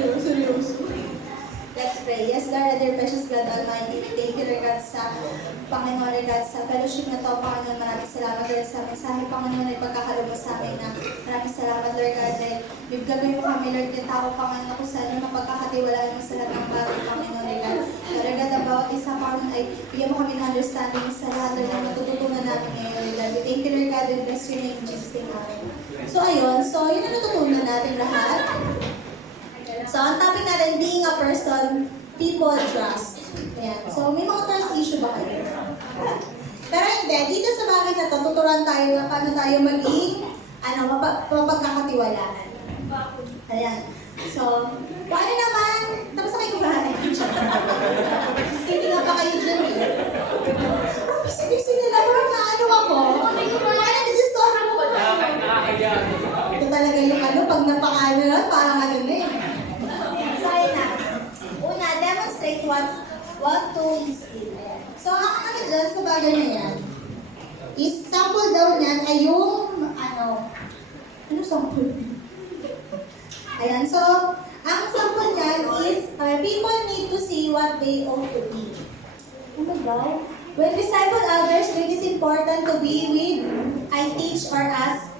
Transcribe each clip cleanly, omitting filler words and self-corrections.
Seryoso. Let's pray. Yes, Lord, dear precious God Almighty, we thank you, Lord God, sa Panginoon, Lord God, sa fellowship na to, Panginoon, maraming salamat, Lord, sa mensahe, Panginoon, ay pagkakalubos sa amin na maraming salamat, Lord God, dahil yung gagawin mo kami, Lord, yung tao, Panginoon, na kung saan yung mapagkakatiwalaan mo sa lahat ng bagay, Panginoon, Lord God. Lord God, about isa, Panginoon, ay bigyan mo kami ng understanding sa lahat, Lord, na matututunan namin ngayon, Lord God. We thank you, Lord God, and bless your name, in Jesus' name, amen. So, ayun, so, yun ang natutunan natin lahat. So, ang topic natin, being a person people trust. Ayan. So, may mga trust issue ba kayo? Pero hindi, dito sa bagay na to, tuturuan tayo na paano tayo maging mapagkakatiwalaan. Ayan. So, paano naman, tapos kayo kumain. Hindi nga pa kayo dyan eh. Busy-busy nila, parang naano ako. Ano, disistorm mo ko. Ito talaga yung pag napakaano na, parang ano na eh. Demonstrate what to instill. So, ang ano dyan sa bagay na yan, is sample daw niyan ay yung, ano sample? Ayan, so, ang sample niyan is, people need to see what they ought to be. Ano ba? When disciple others, it is important to be with, I teach or ask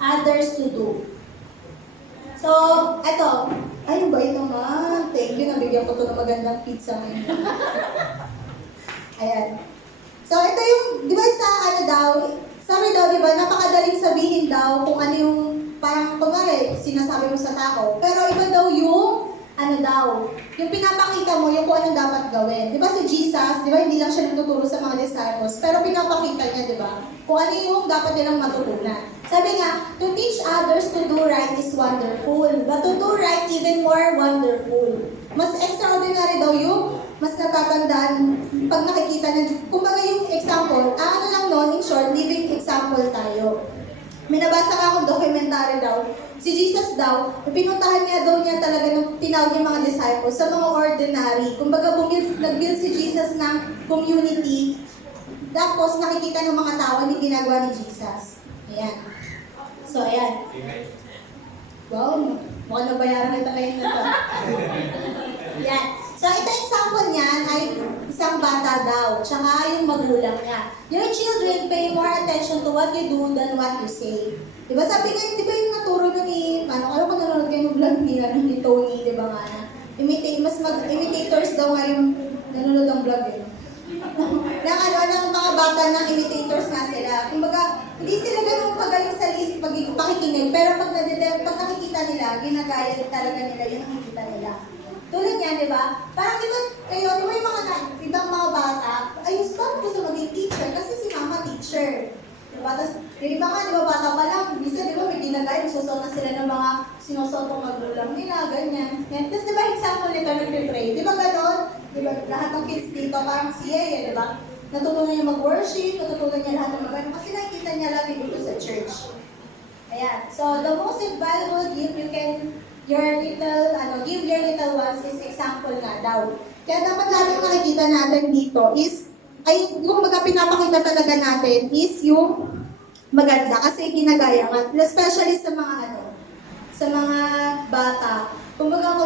others to do. So, eto, ay, bait naman. Thank you, nabigyan ko to ng magandang pizza ngayon. Ayan. So, ito yung, di ba sa ano daw, sabi daw, di ba, napakadaling sabihin daw kung ano yung, parang, kumari, sinasabi mo sa tao. Pero iba daw yung, ano daw, yung pinapakita mo, yung kung anong dapat gawin. Di ba si Jesus, di ba, hindi lang siya nagtuturo sa mga disciples, pero pinapakita niya, di ba, kung ano yung dapat nilang matutunan. Sabi nga, to teach others to do right is wonderful, but to do right even more wonderful. Mas extraordinary daw yung mas natatandaan pag nakikita niya. Kumbaga yung example, ano lang nun, in short, living example tayo. May nabasa ka akong documentary daw. Si Jesus daw, pinuntahan niya daw niya talaga nung tinawag niya mga disciples sa mga ordinary. Kumbaga, nag-build si Jesus ng community. Tapos nakikita ng mga tao yung ginagawa ni Jesus. Ayan. So, ayan. Wow, mukhang nabayaran na tayo na ito. Ayan. So, ito example niyan ay isang bata daw, tsaka yung magulang niya. Your children pay more attention to what you do than what you say. Diba sabi nga, di ba yung naturo nyo ni, alam ko nanonood kayo ng vlog ni Tony, di ba nga na? Mas imitators daw nga yung nanonood ng vlog eh. ng mga bata ng imitators nga sila. Kumbaga, hindi sila ganun magaling sa pakikinig, pero pag nakikita nila, ginagaya talaga nila yung nakikita nila. Tulad niyan, di ba? Parang di ba kayo, di ba yung mga ibang mga bata, ayos ba gusto maging teacher kasi si mama teacher. Diba? Tapos, yung iba nga, di ba, bata pa lang, bisa, di ba, may ginagaya, nagsusot na sila ng mga sinusotong magulang nila, ganyan. Yan. Tapos, di ba, example nito, nag-pray. Di ba, gano'n? Di ba, lahat ng kids dito, parang siya, di ba? Natutunan niya mag-worship, natutunan niya lahat ng magano, kasi nakikita niya lang dito sa church. Ayan. So, the most valuable gift you can give your little ones is example nga daw. Kaya dapat laging nakikita natin dito is, ay yung pinapakita talaga natin is yung maganda kasi ginagaya nga. Especially sa mga bata. Kumbaga,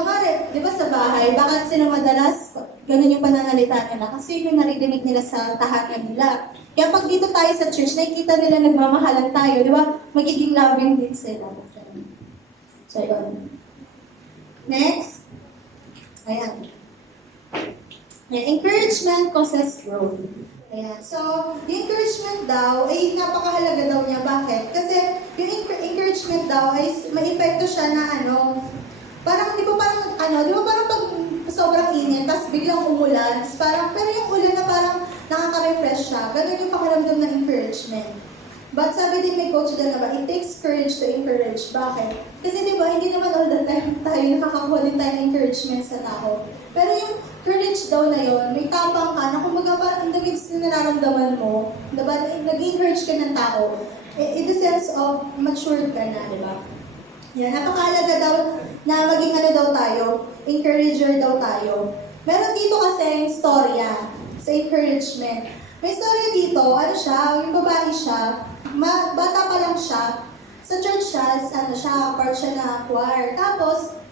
di ba sa bahay, bakit sila madalas ganun yung pananalita nila? Kasi yung naridinig nila sa tahanan nila. Kaya pag dito tayo sa church, nakikita nila nagmamahalan tayo, di ba? Magiging loving din sila. So, yun. Next. Ayan. Encouragement causes growth. Ayan. So, yung encouragement daw ay napakahalaga daw niya. Bakit? Kasi yung encouragement daw ay may epekto siya na parang pag sobrang init, tapos biglang umulan, pero yung ulan na parang nakaka-refresh siya. Ganun yung pakiramdam ng encouragement. But sabi din may coach dyan na it takes courage to encourage. Bakit? Kasi di ba, hindi naman all the time tayo nakakakuha din tayo ng encouragement sa tao. Pero yung courage daw na yon, may tapang ka na kumbaga parang ang dagig na nararamdaman mo, diba, nag-encourage ka ng tao, in the sense of matured ka na, di ba? Yan, napakahalaga daw na maging daw tayo, encourager daw tayo. Meron dito kasi storya sa encouragement. May story dito, yung babae siya, bata pa lang siya, sa church siya, part siya na choir. Tapos,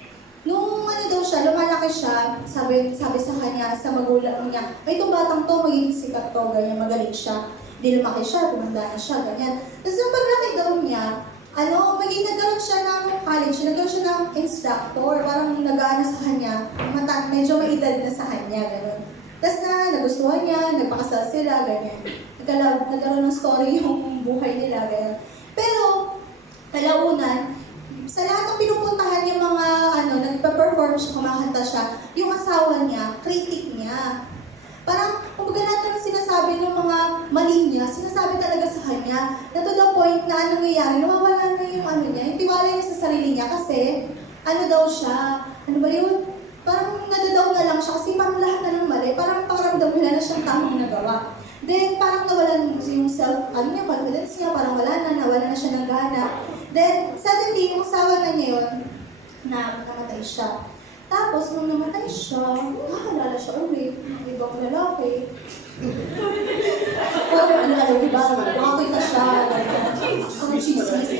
Nung ano daw siya, lumalaki siya, sabi sa kanya, sa magulang niya, ay itong batang to, magiging sikat to, ganyan, magaling siya. Di lumaki siya, tumanda na siya, ganyan. Tapos nung paglaki daw niya, nagkaroon siya ng college, nagkaroon siya ng instructor, parang nag-aano sa kanya, medyo may edad na sa kanya, gano'n. Tapos nagustuhan niya, nagpakasal sila, ganyan. Nagkaroon ng story yung buhay nila, ganyan. Pero, kalaunan, sa lahat ng pinupuntahan yung mga, nagpa-perform siya, kumakanta siya, yung asawa niya, critic niya. Parang, kumbaga natin ang sinasabi ng mga mali niya, sinasabi talaga sa kanya, na to the point na anong nangyayari, nawawala na yung niya, yung tiwala niya sa sarili niya kasi, daw siya, ba yun? Parang nadadaw na lang siya kasi parang lahat na ng mali, parang pakiramdam wala na siyang tamang nagawa. Then, parang nawalan yung confidence niya, parang nawala na siya ng gana. Then, suddenly, yung asawa na niya yun, namatay siya. Tapos, nung namatay siya, nakakalala siya ulit, ng ibang lalaki. Diba? Makakita siya. Ang chismis.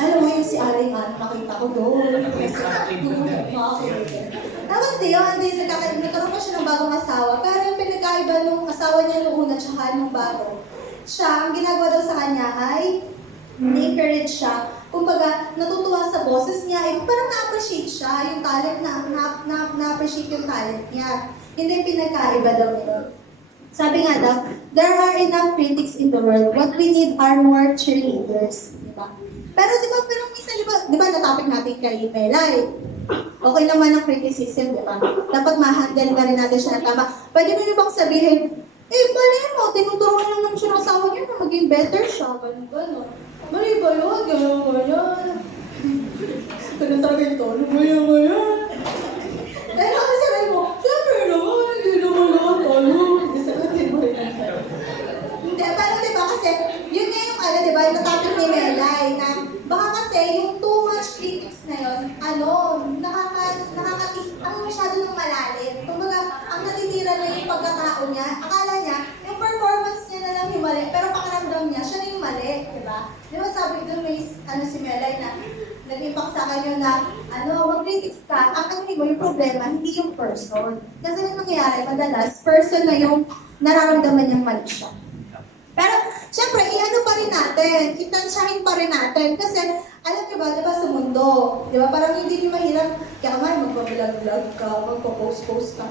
Alam mo yung si Aling nakita ko doon. Tapos nagkaroon pa siya ng bagong asawa. Pero yung pinagkaiba nung asawa niya nung una tsaka nung bago, siya, ang ginagawa daw sa kanya ay na-encourage siya. Kumbaga, natutuwa sa boses niya, parang na-appreciate siya, yung talent, na-appreciate yung talent niya. Hindi yung pinagkaiba daw nila. Sabi nga daw, there are enough critics in the world. What we need are more cheerleaders. Diba? Pero pero minsan, di ba natapik natin kay Melay? Okay naman ang criticism, di ba? Dapat ma-handle na rin natin siya na tama. Pwede mo bang sabihin, mali mo, tinuturuan lang naman siya ng asawa niya na maging better siya, gano'n. Mali ba yun? Gano'n. Ganun talaga ito, gano'n. Dahil ako sabi mo, siyempre naman, hindi naman lang tayo. Hindi, pero diba kasi, yun nga yung diba, yung natapit ni Melay, na baka kasi yung too much critics na yun, masyado ng malalim. Kumbaga, ang natitira na yung pagkatao niya, akala niya, yung performance niya na lang yung mali, pero pakiramdam niya, siya na yung mali, diba? Di ba sabi doon may, si Melay na, nag-impact sa kanya na, mag-critics ka, ang mo yung problema, hindi yung person. Kasi yung nangyayari, madalas, person na yung nararamdaman niyang mali siya. Pero, syempre, pa rin natin, itansyahin pa rin natin, kasi, alam niyo ba, diba sa mundo, diba, parang hindi niyo mahirap, kaya man, magpa-vlog-vlog ka, magpa-post-post ka.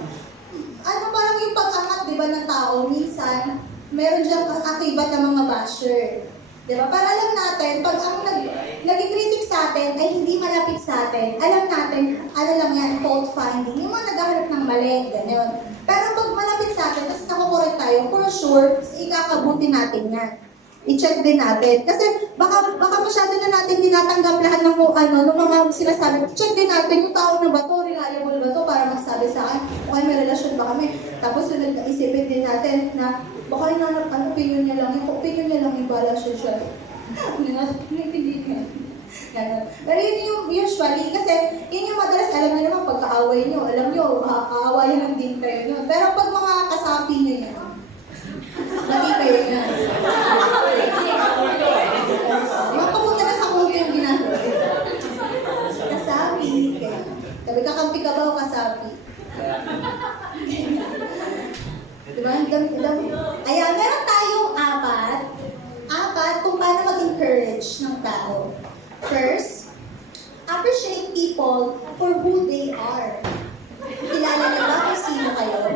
Parang yung pag-angat, diba, ng tao, minsan, meron diyang akibat ng mga basher. Diba? Para alam natin, pag ang nag-critic sa atin ay hindi malapit sa atin, alam natin, lang yan, fault finding, yung mga naghahanap ng mali, gano'n. Pero pag malapit sa atin, tapos nakukorek tayo, for sure, ikakabuti natin yan. I-check din natin. Kasi baka masyado na natin tinatanggap lahat ng mga sinasabi. Check din natin yung tao na ba to, reliable ba to, para magsabi sa akin, okay, may relasyon ba kami. Tapos isipin din natin na baka yung opinion niya lang, yung bala siya. Hindi niya. Ganun. Pero yun yung usually, kasi yun yung madalas, alam niyo naman, pagka-away niyo, alam niyo, aawayan lang din kayo yun. Pero pag mga kasapi niyo yan, mali kayo yan. Mapapunta na sa kulto yung ginagawa. Kasapi. Sabi, kakampi ka ba o kasapi? Diba? Ayan, meron tayong apat kung paano mag-encourage ng tao. First, appreciate people for who they are. Kilala niyo ba kung sino kayo?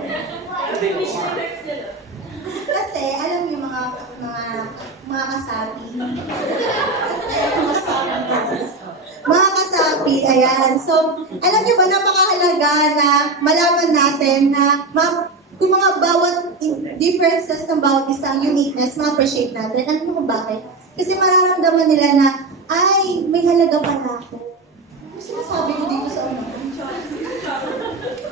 Kasi, alam niyo mga kasapi. Mga kasapi, ayan. So, alam niyo ba, napakahalaga na malaman natin na kung mga bawat differences ng bawat isang uniqueness, ma-appreciate natin. Alam niyo kung bakit? Kasi mararamdaman nila na, ay, may halaga pala ako. Ano sinasabi ko dito sa una?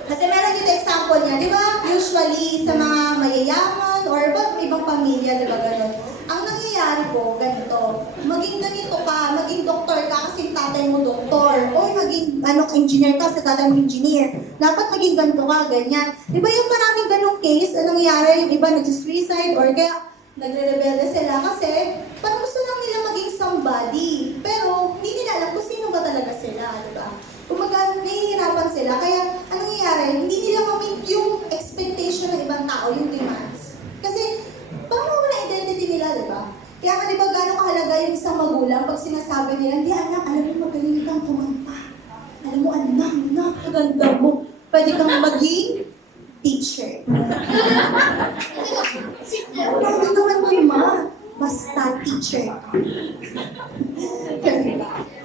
Kasi meron dito example niya, di ba? Usually, sa mga mayayaman, or may ibang pamilya, di ba gano'n? Ang nangyayari po, ganito, maging ganito ka, maging doktor ka kasi tatay mo doktor, o maging engineer ka sa tatay mo engineer. Dapat maging ganito ka, ganyan. Di ba yung maraming ganong case, anong nangyayari, yung iba nag-suicide, or kaya nagre-rebelde sila kasi parang gusto lang nila maging somebody. Pero hindi nila alam kung sino ba talaga sila, di ba? Kumaga, nahihirapan ganda mo. Pwede kang maging teacher. Hindi naman mo yung basta teacher ka.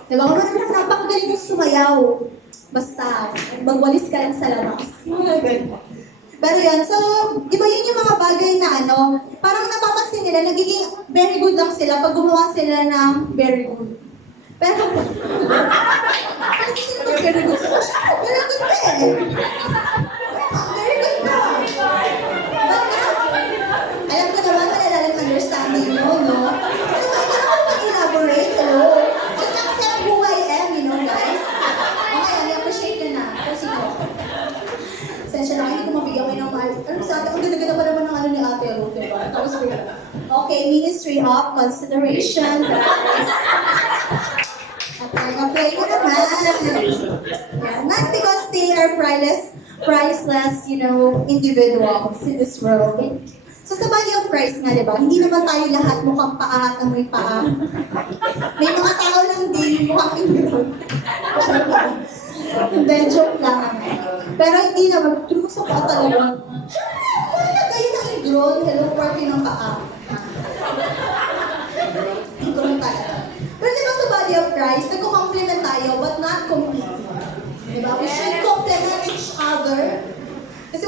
Diba? Kung napakagaling mong sumayaw. Basta, magwalis ka lang sa labas. Pero yun, so, di ba yun yung mga bagay na parang napapansin nila, nagiging very good lang sila pag gumawa sila ng very good. Pero, hindi sila very good. So, very good ka eh. Very good ka. Alam ko naman, malalalang understanding mo, no? So, kahit na ako mag-elaborate, hello? Just accept who I am, guys? Okay, I appreciate ka na. Kasi sensya lang, hindi ko mabigyan kayo ng mahal. Ano sa atin, ang ganda-ganda pa naman ng ni Ate Ruth, diba? Tapos okay, Ministry of Consideration, guys. Okay, ko naman. Yeah, not because they are priceless, individuals in this world. So sa body of Christ nga, diba? Hindi naman tayo lahat mukhang paa at amoy paa. May mga tao lang din mukhang indron. Hindi, joke lang. Pero hindi naman, tulog sa paa talaga. Wala kayo na indron. Hello, party ng paa. Indron talaga. Pero diba sa body of Christ, nagko-compliment tayo, but not competing. Diba? We should complement each other. Kasi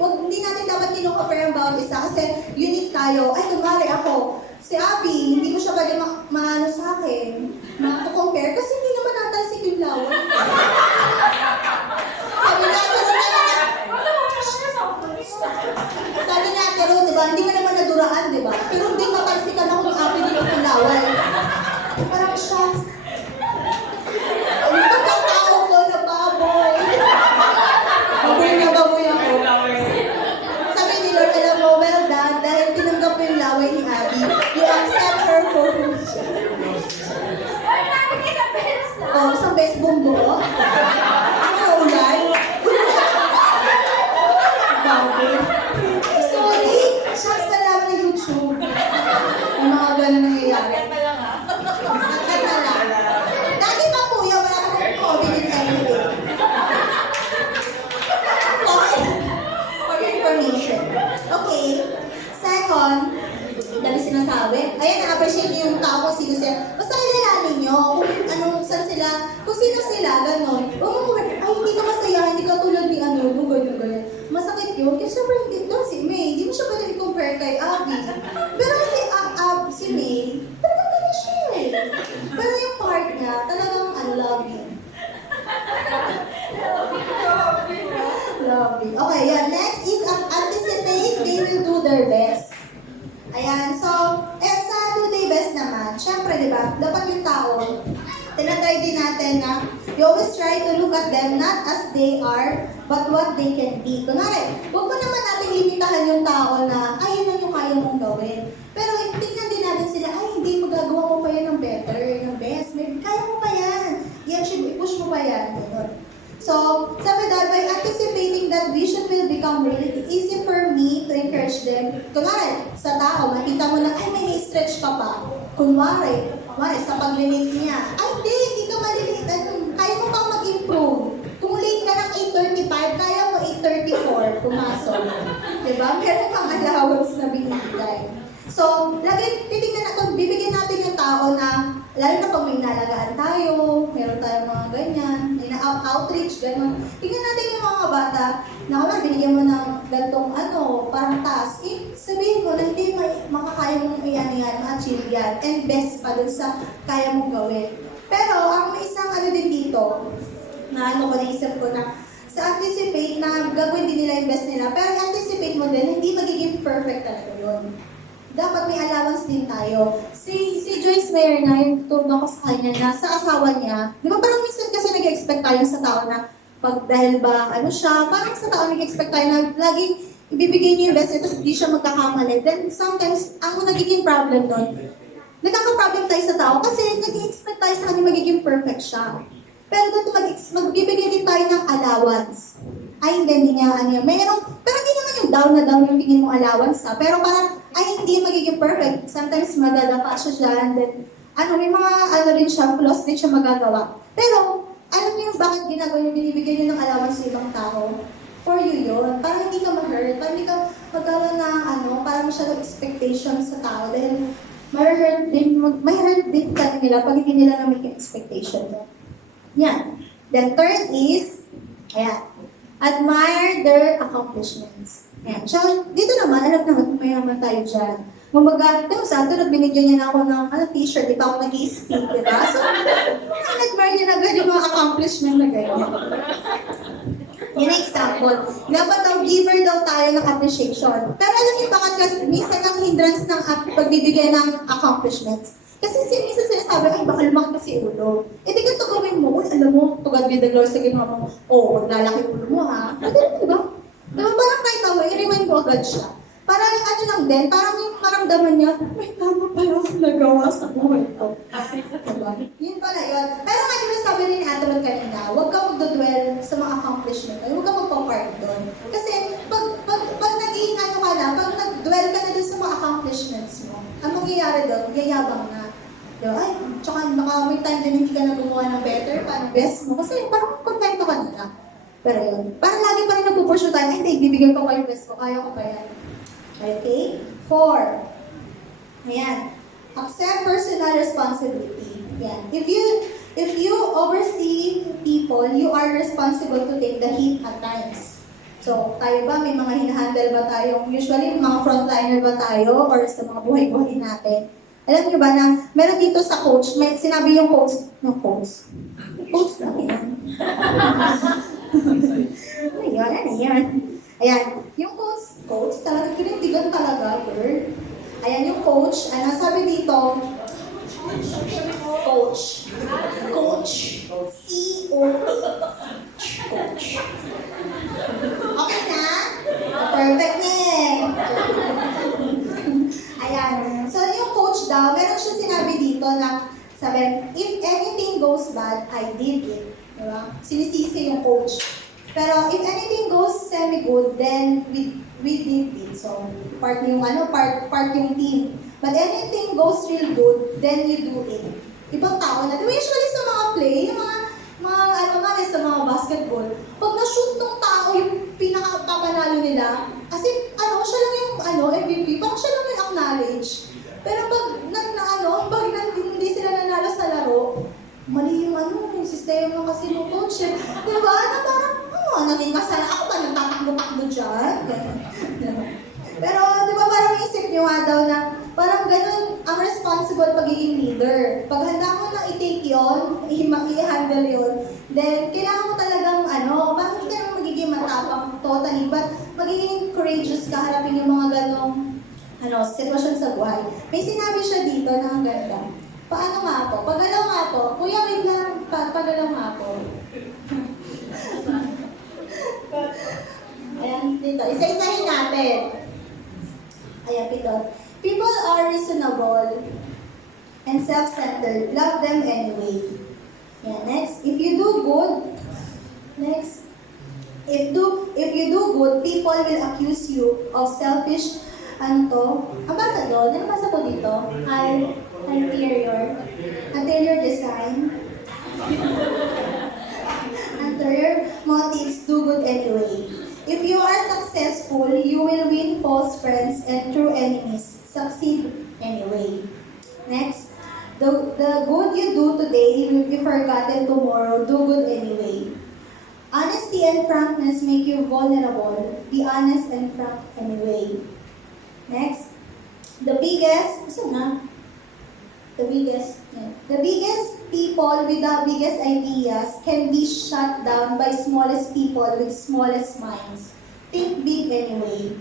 hindi natin dapat kino-compare ang bawat isa kasi unique tayo. Ay, kumari ako, si Abby, hindi ko siya pwede maano sa akin, ma-compare kasi hindi naman natalsik yung lawan. Sabi niya, pero diba, hindi ka naman naduraan, diba? Pero hindi matalsikan ako ng Abby dito ng lawan. Parang siya, ang pagkatao ko na baboy. Baboy na baboy ako. Sabi ni Lord, alam mo, well done, dahil tinanggap mo yung laway ni Abby, you accept her for who she is. Oh, isang best bumbo. Ano ulay? Baboy. Sorry, shucks na lang na YouTube. Yung mga gano'n nangyayari. Dati pa po yan, wala akong COVID in anyway. Okay. For your information. Okay. Second, dami sinasabi. Ayan, na-appreciate niyo yung tao kung sino sila. Basta kilalanin niyo kung saan sila, kung sino sila, gano'n. Huwag mo ay, hindi ka masaya, hindi ka tulad ni ganyan. Masakit yun. Kasi syempre, si May, hindi mo siya pwede i-compare kay Abby. Pero si May, talagang ganyan siya eh. Pero yung part niya, talagang loving. Lovely. Okay, yeah. Next is anticipate they will do their best. Ayan, so, sa do their best naman, syempre, di ba, dapat yung tao, tinatry din natin na you always try to look at them not as they are, but what they can be. Kunwari, huwag mo naman natin limitahan yung tao na, ay, yun lang yung kaya mong gawin. Pero tingnan din natin sila, ay, hindi, magagawa mo pa yan ng better, ng best. Kaya mo pa yan. I-push mo pa yan. So, sabi doon, by anticipating that vision will become real, it's easy for me to encourage them. Kunwari, sa tao, makita mo na, ay, may stretch ka pa. Kunwari, sa paglilate niya, ay, hindi ka malilate. Kaya mo pang mag-improve. Kung late ka ng 8:35, kaya mo 8:34 pumasok. Diba? Meron kang allowance na binigay. So, lagi titignan natin, bibigyan natin yung tao na, lalo na pag may nalagaan tayo, meron tayong mga ganyan, may na-outreach, gano'n. Tignan natin yung mga bata na kung binigyan mo ng gantong parang task, sabihin mo na hindi makakaya mong yan, ma-achieve yan, and best pa dun sa kaya mong gawin. Pero, ang may isang din dito, na naisip ko na, sa anticipate na gagawin din nila yung best nila, pero anticipate mo din, hindi magiging perfect talaga yun. Dapat may allowance din tayo. Si Joyce Meyer na, yung turno ko sa kanya na sa asawa niya, di ba parang minsan kasi nag-expect tayo sa tao na pag dahil ba siya, parang sa tao nag-expect tayo na laging ibibigay niya yung best ito, hindi siya magkakamali. Then sometimes, ang nagiging problem nun, nagkaka-problem tayo sa tao kasi nag-expect tayo sa kanya magiging perfect siya. Pero doon magbibigay din tayo ng allowance. Ay, hindi niya, pero hindi naman yung down na down yung tingin mong allowance ha. Pero parang, ay, hindi magiging perfect. Sometimes madadapa siya dyan, then, may mga, rin siya, flaws din siya magagawa. Pero, alam niyo, bakit ginagawa nyo, binibigyan nyo ng allowance sa ibang tao? For you yun. Para hindi ka ma-hurt. Para hindi ka magkaroon ng para masyadong expectation sa tao. Dahil may hurt din nila pag hindi nila na-make yung expectation mo. Yan. Then third is, admire their accomplishments. Ayan. So, dito naman, alam naman, mayaman tayo dyan. Kumbaga, ito sa ato, binigyan niya na ako ng t-shirt, di pa ako nag-i-speak, di ba? So, admire niya na agad yung mga accomplishment na ganyan. Yan ang example. Dapat daw, giver daw tayo ng appreciation. Pero alam niyo bakit minsan ang hindrance ng pagbibigay ng accomplishments? Kasi minsan sinasabi, ay baka lumaki kasi ulo. Eh di ka gawin mo, alam mo, tugad with the glory sa ginawa mo, maglalaki ulo mo ha. Pwede rin, di ba? Diba parang kahit ako, i-remind mo agad siya. Parang lang din, parang yung maramdaman niya, may tama pala akong nagawa sa buhay ko. Diba? Yun pala yun. Pero nga yung sabi rin ni Aton kanina, huwag ka magdodwell sa mga accomplishment, huwag ka magpa-part doon. Kasi pag naging ka na, pag nag-dwell ka na doon sa mga accomplishments mo, ang mangyayari doon, yayabang na. Diba? Ay, tsaka may time din hindi ka na gumawa ng better, parang best mo. Kasi parang kontento ka na. Pero yun, parang lagi pa rin nagpupursue tayo, hindi, bibigyan ko kayo best ko, kaya ko pa yan. Okay? 4. Ayan. Accept personal responsibility. Ayan. If you oversee people, you are responsible to take the heat at times. So, tayo ba, may mga hinahandle ba tayo? Usually, mga frontliner ba tayo? Or sa mga buhay-buhay natin? Alam niyo ba na, meron dito sa coach, may sinabi yung coach, coach lang yan. Ano yan? Ayan, yung coach, talaga kinindigan talaga, girl. Ayan yung coach, sabi dito, coach. Coach. Okay na? Perfect na eh. Ayan, so yung coach daw, meron siya sinabi dito na, sabi, if anything goes bad, I did it. Diba? Sinisisi yung coach. Pero if anything goes semi-good, then we did it. So, part yung yung team. But anything goes real good, then you do it. Ibang tao na. Usually sa mga play, yung sa mga basketball, pag na-shoot ng tao yung pinaka-papanalo nila, kasi siya lang yung MVP, parang siya lang yung acknowledge. Pero pag hindi sila nanalo sa laro, mali yung yung sistema kasi ng coach eh. Diba? Na parang, naging masala ako ba nagtatakbo-takbo dyan? Pero, di ba parang isip niyo daw na parang ganun ang responsible pagiging leader. Pag handa mo nang i-take yun, i-handle yun, then kailangan mo talagang parang hindi ka naman magiging matapang totally, but magiging courageous ka harapin yung mga ganong sitwasyon sa buhay. May sinabi siya dito na ang ganda. Paano nga po? Pagalaw nga po. Kuya, wait lang. Pagalaw nga po. Ayan, dito. Isa-isahin natin. Ayan, pito. People are reasonable and self-centered. Love them anyway. Ayan, next. If you do good, next. If you do good, people will accuse you of selfish, Ang basa doon? Ano basa ko dito? Anterior design. Anterior motives do good anyway. If you are successful, you will win false friends and true enemies. Succeed anyway. Next, the good you do today will be forgotten tomorrow. Do good anyway. Honesty and frankness make you vulnerable. Be honest and frank anyway. Next, the biggest people with the biggest ideas can be shut down by smallest people with smallest minds. Think big anyway.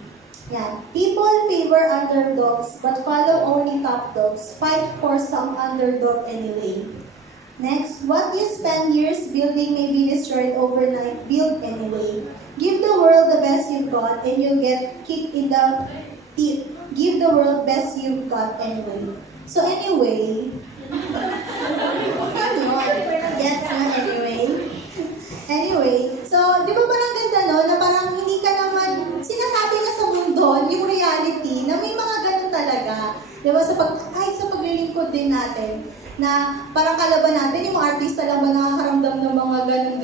Yeah. People favor underdogs but follow only top dogs. Fight for some underdog anyway. Next, what you spend years building may be destroyed overnight. Build anyway. Give the world the best you've got and you'll get kicked in the teeth. Give the world best you've got anyway. So anyway, yes na anyway. Anyway, so di ba parang ganda no, na parang hindi ka naman, sinasabi ka sa mundo, yung reality, na may mga ganun talaga. Di ba, kahit sa paglilingkod din natin, na parang kalaban natin, yung mga artista lang ba nakakaramdam ng mga ganung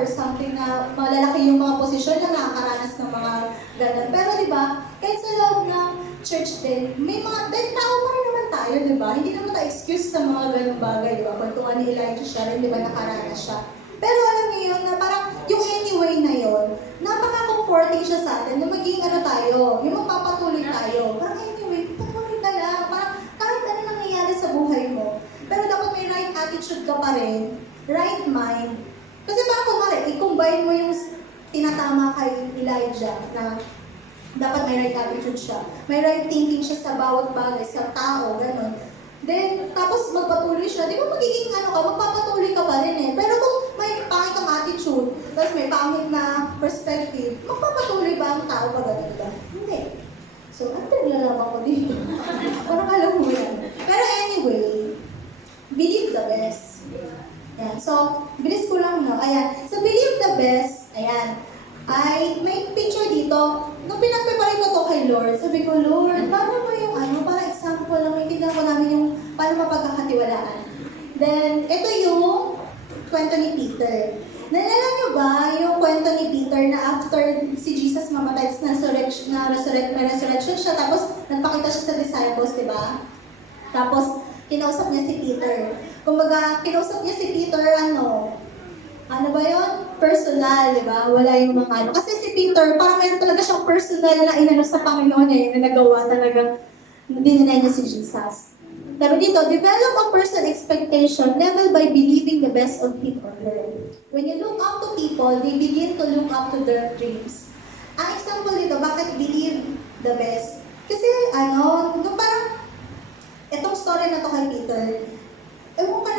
or something na malalaki yung mga posisyon na nakakaranas ng mga ganun. Pero di ba, kahit sa loob ng church din, may mga, dahil tao pa rin naman tayo, di ba? Hindi naman tayo excuse sa mga ganung bagay, di ba? Kwentuhan ni Elijah siya rin, di ba, nakaranas siya. Pero alam niyo yun, na parang yung anyway na yun, napaka-comforting siya sa atin na maging ano tayo, yung magpapatuloy tayo. Parang anyway, patuloy ka lang, parang kahit ano nangyayari sa buhay mo. Pero dapat may right attitude ka pa rin, right mind. Kasi parang kumari, i-combine mo yung tinatama kay Elijah na dapat may right attitude siya. May right thinking siya sa bawat bagay, sa tao, gano'n. Then, tapos magpatuloy siya, di ba magiging ano ka, magpapatuloy ka pa rin eh. Pero kung may pangit ang attitude, tapos may pangit na perspective, magpapatuloy ba ang tao pa gano'n ba? Hindi. So, ano naglalabang ko dito? Parang alam mo yan. Pero anyway, believe the best. Ayan. So, bilis ko lang, no? Ayan. So, believe the best. Ayan. Ay, may picture dito. Nung pinag-prepare ko to kay Lord, sabi ko, Lord, paano ba yung ano? Para example lang, may tignan ko namin yung paano mapagkakatiwalaan. Then, ito yung kwento ni Peter. Nalala niyo ba yung kwento ni Peter na after si Jesus mamatay, may resurrection siya, tapos nagpakita siya sa disciples, di ba? Tapos, kinausap niya si Peter. Kumbaga, kinausap niya si Peter, ano ba yun? Personal, di ba? Wala yung mga ano. Kasi si Peter, parang meron talaga siyang personal na inano sa Panginoon eh, na nagawa talagang dininay niya si Jesus. Sabi dito, develop a person expectation level by believing the best of him or her. When you look up to people, they begin to look up to their dreams. Ang example dito, bakit believe the best? Kasi nung parang, itong story na to kay Peter, ewan ka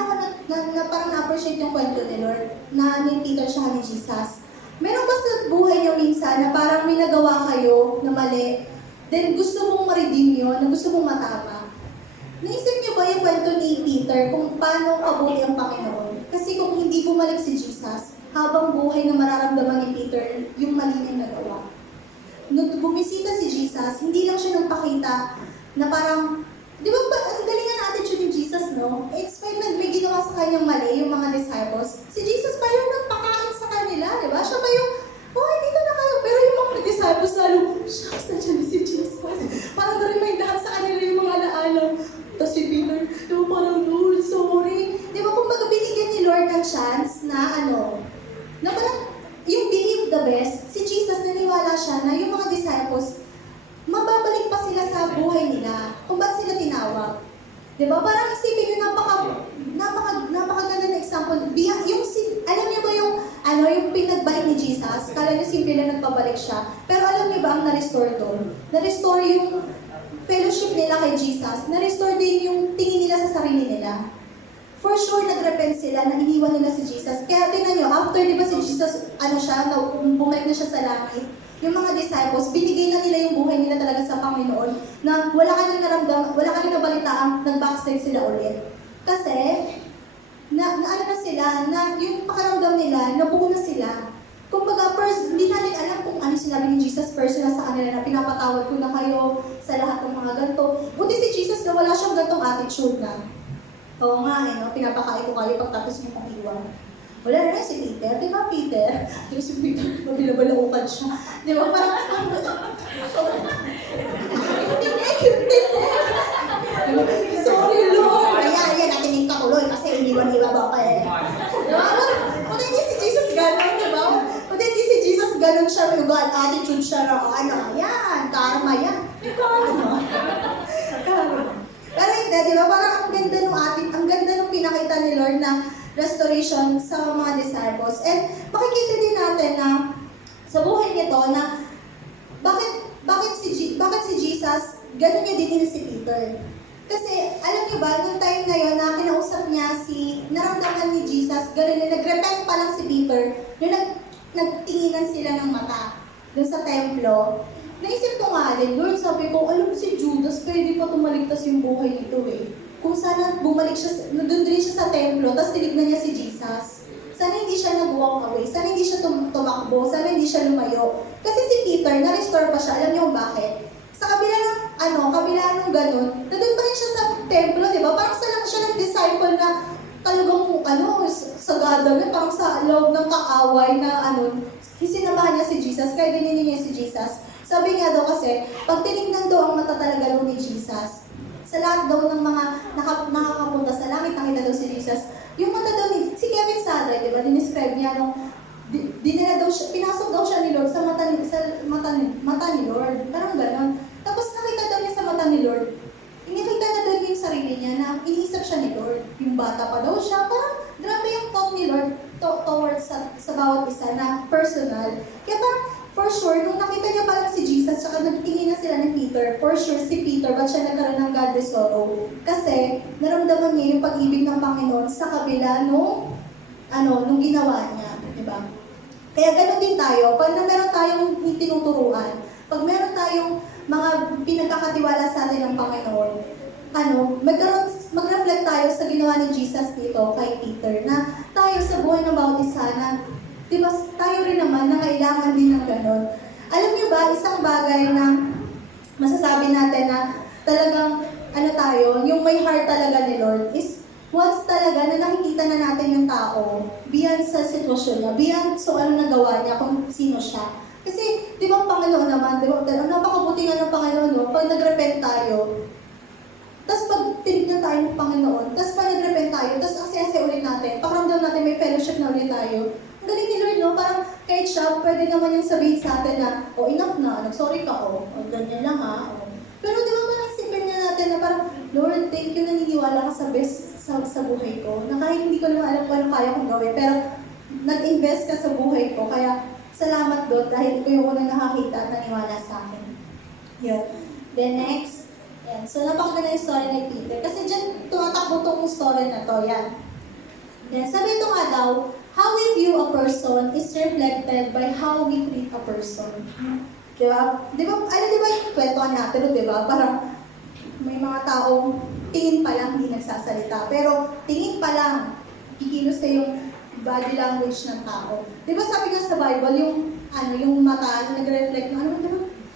na parang na-appreciate yung kwento ni Lord, na ni Peter siya ni Jesus. Meron ba sa buhay niyo minsan na parang may nagawa kayo na mali, then gusto mong ma-redeem yun, na gusto mong matama? Naisip niyo ba yung kwento ni Peter kung paano kabuti ang Panginoon? Kasi kung hindi bumalik si Jesus, habang buhay na mararamdaman ni Peter yung mali niyang nagawa. Nung bumisita si Jesus, hindi lang siya nagpakita na parang, di ba, ang galingan na attitude ni Jesus, no? It's when may ginawa sa kanyang mali, yung mga disciples. Si Jesus pa yung nagpakain sa kanila, di ba? Siya pa yung, dito na kayo. Pero yung mga disciples lalo, shucks, nandiyan na si Jesus. Parang na-remind lahat sa kanila yung mga alaala. Tapos si Peter, di ba parang, Lord, sorry. Di ba, kung binigyan ni Lord ng chance na na parang, yung believe the best, si Jesus naniwala siya na yung mga disciples, mababalik pa sila sa buhay nila kung bakit sila tinawag. Diba? Parang isipin yung napakaganda na example. Alam niyo ba yung pinagbalik ni Jesus? Kala niyo simple lang nagpabalik siya. Pero alam niyo ba ang na-restore doon? Na-restore yung fellowship nila kay Jesus. Na-restore din yung tingin nila sa sarili nila. For sure, nag-repent sila na iniwan nila si Jesus. Kaya tingnan niyo, after di ba si Jesus, bumalik na siya sa langit, yung mga disciples, binigay na nila yung buhay nila talaga sa Panginoon na wala ka nang nabalitaan, nag-backslide sila ulit. Kasi, na sila, na yung pakaramdam nila, nabuo na sila. Kumbaga, first, hindi natin alam kung ano sinabi ni Jesus personal sa kanila na pinapatawad ko na kayo sa lahat ng mga ganito. Buti si Jesus na wala siyang gantong attitude na, oo nga pinapakain ko kayo pagtapos mo kong iwan. Wala na si Peter, di ba Peter? Di ba si Peter, mabilabalaukad siya. Di ba parang, sorry Lord! Ayan, natin yung kakuloy kasi iniwan-iwan ba pa eh. Di ba? Kung hindi si Jesus gano'n, di ba? Kung hindi si Jesus gano'n siya, may bad attitude siya na, yan, karma yan. Karma. Pero hindi, di ba? Parang ang ganda nung pinakita ni Lord na restoration sa mga disciples. And makikita din natin na sa buhay nito na bakit si Jesus ganun niya din si Peter. Kasi alam niyo ba, nung time na yun na kinausap niya naramdaman ni Jesus, ganun na nag-repent pa lang si Peter, yung nagtinginan sila ng mata dun sa templo. Naisip ko nga din, Lord, sabi ko, alam mo si Judas, pwede pa tumaligtas yung buhay nito eh. Kung sana bumalik siya, doon rin siya sa templo, tapos tinignan niya si Jesus. Sana hindi siya nag-walk away, sana hindi siya tumakbo, sana hindi siya lumayo. Kasi si Peter, na-restore pa siya, alam niyo kung bakit? Sa kabila ng ganun, nandun pa rin siya sa templo, di ba? Parang sa lang siya ng disciple na talagang sagada na, parang sa loob ng kaaway na sinamahan niya si Jesus, kaya ganyan niya si Jesus. Sabi nga daw kasi, pag tinignan daw ang mata talaga daw ni Jesus, sa lahat daw ng mga nakakapunta sa langit, nakita daw si Jesus, yung mata daw si Kevin Sadre, di ba, dinescribe niya pinasok daw siya ni Lord sa mata ni Lord, parang gano'n. Tapos nakita daw niya sa mata ni Lord, nakita na daw niya yung sarili niya na iniisip siya ni Lord. Yung bata pa daw siya, parang grabe yung thought ni Lord towards sa bawat isa na personal. Kaya parang, for sure, nung nakita niya parang si Jesus, saka nagtingin na sila ni Peter, for sure si Peter, ba't siya nagkaroon ng godly sorrow? Kasi, naramdaman niya yung pag-ibig ng Panginoon sa kabila nung ginawa niya. Diba? Kaya ganoon din tayo, pag meron tayong tinuturuan, pag meron tayong mga pinagkakatiwala sa atin ng Panginoon, mag-reflect tayo sa ginawa ni Jesus dito kay Peter, na tayo sa buhay ng bawat isa na, diba, tayo rin naman na kailangan din ng gano'n. Alam niyo ba, isang bagay na masasabi natin na talagang, tayo, yung may heart talaga ni Lord is, once talaga na nakikita na natin yung tao, beyond sa sitwasyon niya, beyond so nagawa niya, kung sino siya. Kasi, di ba ang Panginoon naman, di ba, napakabuti nga ng Panginoon, no? Pag nag-repent tayo, tapos pag tinignan tayo ng Panginoon, tapos pag nag-repent tayo, tapos aksiyase ulit natin, pakiramdam natin may fellowship na ulit tayo. Ang galing ni Lord, no? Parang kahit siya, pwede naman yung sabihin sa atin na, enough na, nag-sorry ka, ganyan lang ha. Pero di ba parang isipin niya natin na parang, Lord, thank you, naniniwala ka sa best sa buhay ko, na kahit hindi ko naman alam kung ano kaya kong gawin, pero nag-invest ka sa buhay ko, kaya salamat doon dahil ikaw yung unang nakakita at naniwala sa akin. Yun. Then next, yan. So napakaganda yung story ni Peter. Kasi dyan tumatakbo itong story na to. Yan. Then sabi ito nga daw, how we view a person is reflected by how we treat a person. Diba? Diba yung kwentuhan natin, diba? Parang may mga taong tingin pa lang hindi nagsasalita. Pero tingin pa lang, kikilos ka yung body language ng tao. Di ba sabi nga sa Bible, yung mata, nag-reflect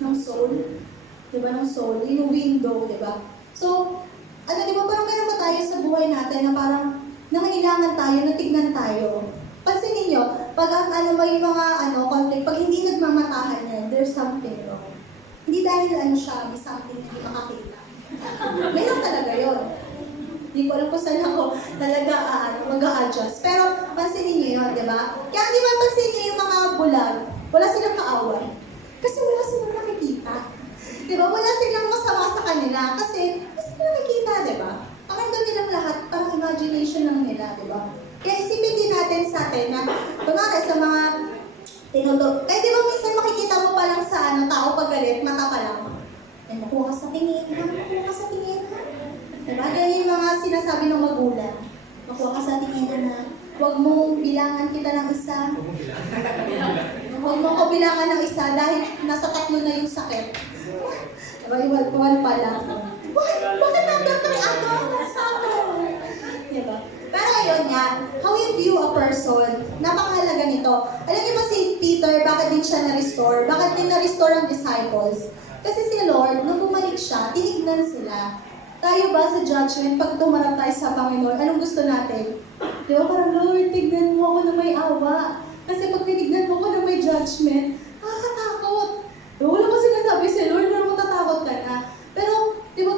ng soul? Di ba, ng soul? Yung window, di ba? So, di ba, parang meron ba tayo sa buhay natin na parang nangailangan tayo, natignan tayo. Pansinin nyo, pag may mga conflict, pag hindi nagmamatahan yan, there's something wrong. Hindi dahil siya, may something na hindi makakita. Meron talaga yun. Hindi ko alam kung saan ako talaga mag-a-adjust. Pero pansinin niyo yun, di ba? Kaya di ba pansinin niyo yung mga bulag, wala silang kaaway. Kasi wala silang nakikita. Di ba? Wala silang masama sa kanila. Kasi sila nakikita, di ba? Ang ando nilang lahat, parang imagination lang nila, di ba? Kaya isipin din natin sa atin na, kunwari sa mga tinuto. Di ba minsan makikita mo pa lang sa tao pag galit, mata pa lang. Makuha ka sa tingin, makuha ka sa tingin. Diba? Ganyan yung mga sinasabi ng magulang. Makuha ka sa tingin na, huwag mong bilangan kita ng isa. Huwag mo ko bilangan ng isa dahil nasa 3 na yung sakit. Diba? Iwal pa lang. Bakit nandang 3 Sabi? Diba? Pero ayun nga, how you view a person, napakahalaga nito. Alam niyo ba si Peter, bakit din siya na-restore? Bakit din na-restore ang disciples? Kasi si Lord, nung bumalik siya, tinignan sila. Tayo ba sa judgment, pag tumarap tayo sa Panginoon, anong gusto natin? Di ba parang, Lord, tignan mo ako na may awa. Kasi pag tinignan mo ako na may judgment, nakakatakot. Wala ko sinasabi sa Lord, pero matatakot ka na. Pero, di ba,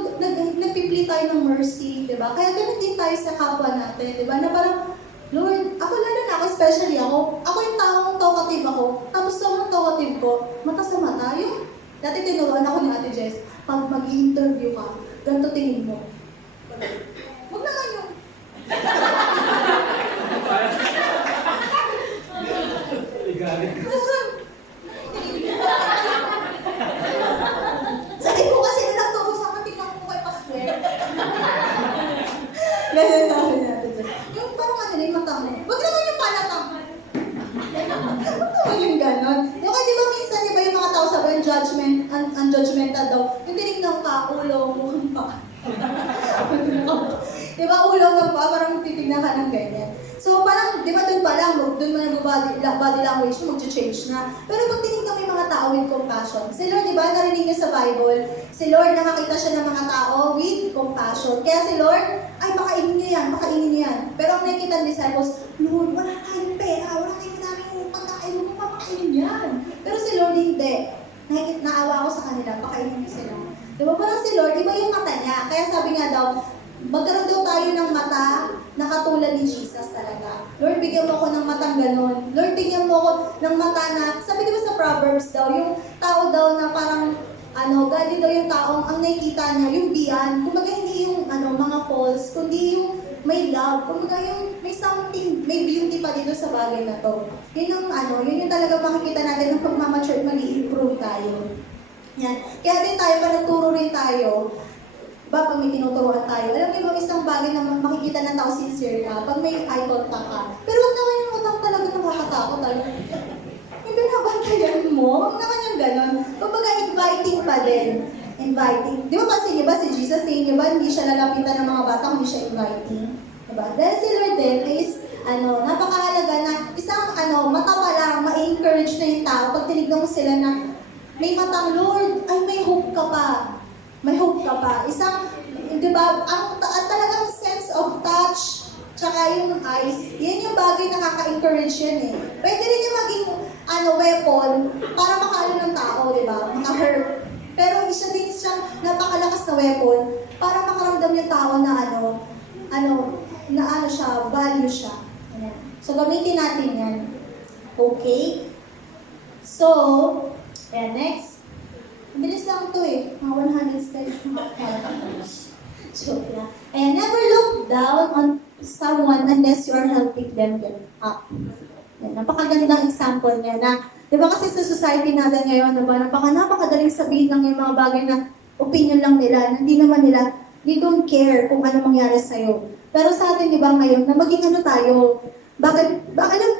nagpipili tayo ng mercy, di ba? Kaya ganun din tayo sa kapwa natin, di ba? Na parang, Lord, ako lalo na ako, especially ako yung taong talkative ako, tapos sobrang talkative ko, mata sa mata, dati tinuruan ako ni Ate Jess, pag mag-i-interview ka, ganito tingin mo. Huwag naman yung... Sabi ko kasi na nagturo sa akin, tingnan ko kay Pascual. Ganyan sabi ni Ate Jess. Yung parang yung mata mo. Huwag naman yung palatang. Huwag naman yung ganon. Yung kaya di ba minsan, di ba yung mga tao sabi, unjudgmental daw. Yung tinignan ka, ulo, mukhang pa. Di ba, ulo ng pa, parang titignan ka ng ganyan. So, So parang, di ba doon pa lang, doon mo na body language mo, mag-change na. Pero pag tinignan mo yung mga tao with compassion, si Lord, di ba, narinig niyo sa Bible, si Lord nakakita siya ng mga tao with compassion. Kaya si Lord, ay pakainin niyo yan, pakainin niyo yan. Pero ang nakikita ng disciples, Lord, wala tayong pera, wala tayong daming pagkain, mo papakainin yan. Pero si Lord hindi. Naawa ko sa kanila, pakainin niyo sila. Di ba parang si Lord, iba yung mata niya. Kaya sabi nga daw, magkaroon daw tayo ng mata na katulad ni Jesus talaga. Lord, bigyan mo ako ng matang ganon. Lord, bigyan mo ako ng mata na, sabi diba sa Proverbs daw, yung tao daw na parang, gali daw yung taong ang nakikita niya, yung beyond. Kumbaga hindi yung mga false, kundi yung may love. Kumbaga yung may something, may beauty pa dito sa bagay na to. Yun yung talaga makikita natin ng pagmamature, mag-i-improve tayo. Yan. Kaya din tayo, pag nagturo rin tayo, pag may tinuturuan tayo, alam mo yung isang bagay na makikita ng tao sincere ka, pag may eye contact ka. Pero huwag naman yung utang talaga nakakatakot tayo. May binabantayan mo, huwag naman yung gano'n. Kumbaga, inviting pa din. Inviting. Di ba pansin niyo ba si Jesus, tingin niyo ba, hindi siya lalapitan ng mga bata, hindi siya inviting? Diba? Dahil si Lord din is, napakahalaga na isang, mata pa lang, ma-encourage na yung tao pag tinignan mo sila na may matang, Lord, ay may hope ka pa. May hope ka pa. Isang, di ba, talagang sense of touch, tsaka yung eyes, yan yung bagay na nakaka-encourage yan eh. Pwede rin yung maging, weapon para makaano ng tao, di ba? Maka-hurt. Pero isa din siyang napakalakas na weapon para makaramdam yung tao na siya, value siya. Ayan. So, gamitin natin yan. Okay? So, ayan, next. Bilis lang ito eh. Mga 100 steps. Joke lang. And never look down on someone unless you are helping them get up. Yan, napakagandang example niya na, di ba kasi sa society natin ngayon, napakadaling sabihin ng yung mga bagay na opinion lang nila, na hindi naman nila, they don't care kung ano mangyari sa'yo. Pero sa atin, di ba ngayon, na maging tayo, alam,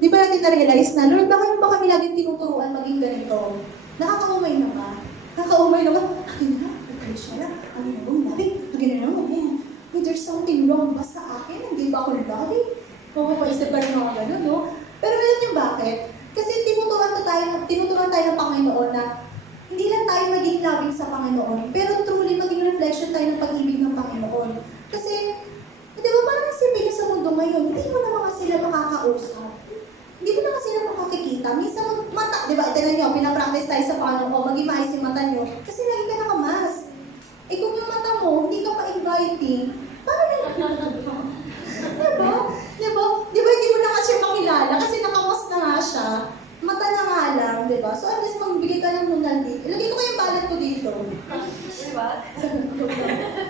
di ba natin na-realize na, Lord, bakit ba kami laging tinuturuan maging ganito? Nakakaumay na ba? Nakakaumay na ba? Akin na, nag-Christian na, akin na bang labi? Akin na naman, there's something wrong ba sa akin? Hindi ba ako labi? Mapapaisip ka rin mga gano'n, no? Pero alam niyo bakit? Kasi tinuturuan tayo ng Panginoon na hindi lang tayo maging loving sa Panginoon, pero truly maging reflection tayo ng pag-ibig ng Panginoon. Kasi, di ba parang isipin sa mundo ngayon, hindi mo naman sila makakausap. Hindi mo naman sila makakikita. Minsan, mata, di ba, itinan nyo, pinapractice tayo sa Panginoon, maging maayos yung mata nyo, kasi lagi ka nakamas. Eh kung yung mata mo, hindi ka pa-inviting, paano nila pinagagawa? Diba? Hindi mo na nga siya makilala kasi nakamas na nga siya. Mata na nga lang, diba? So at least magbigay ka ng munal dito. Ilagay ko kayong balat ko dito. Diba?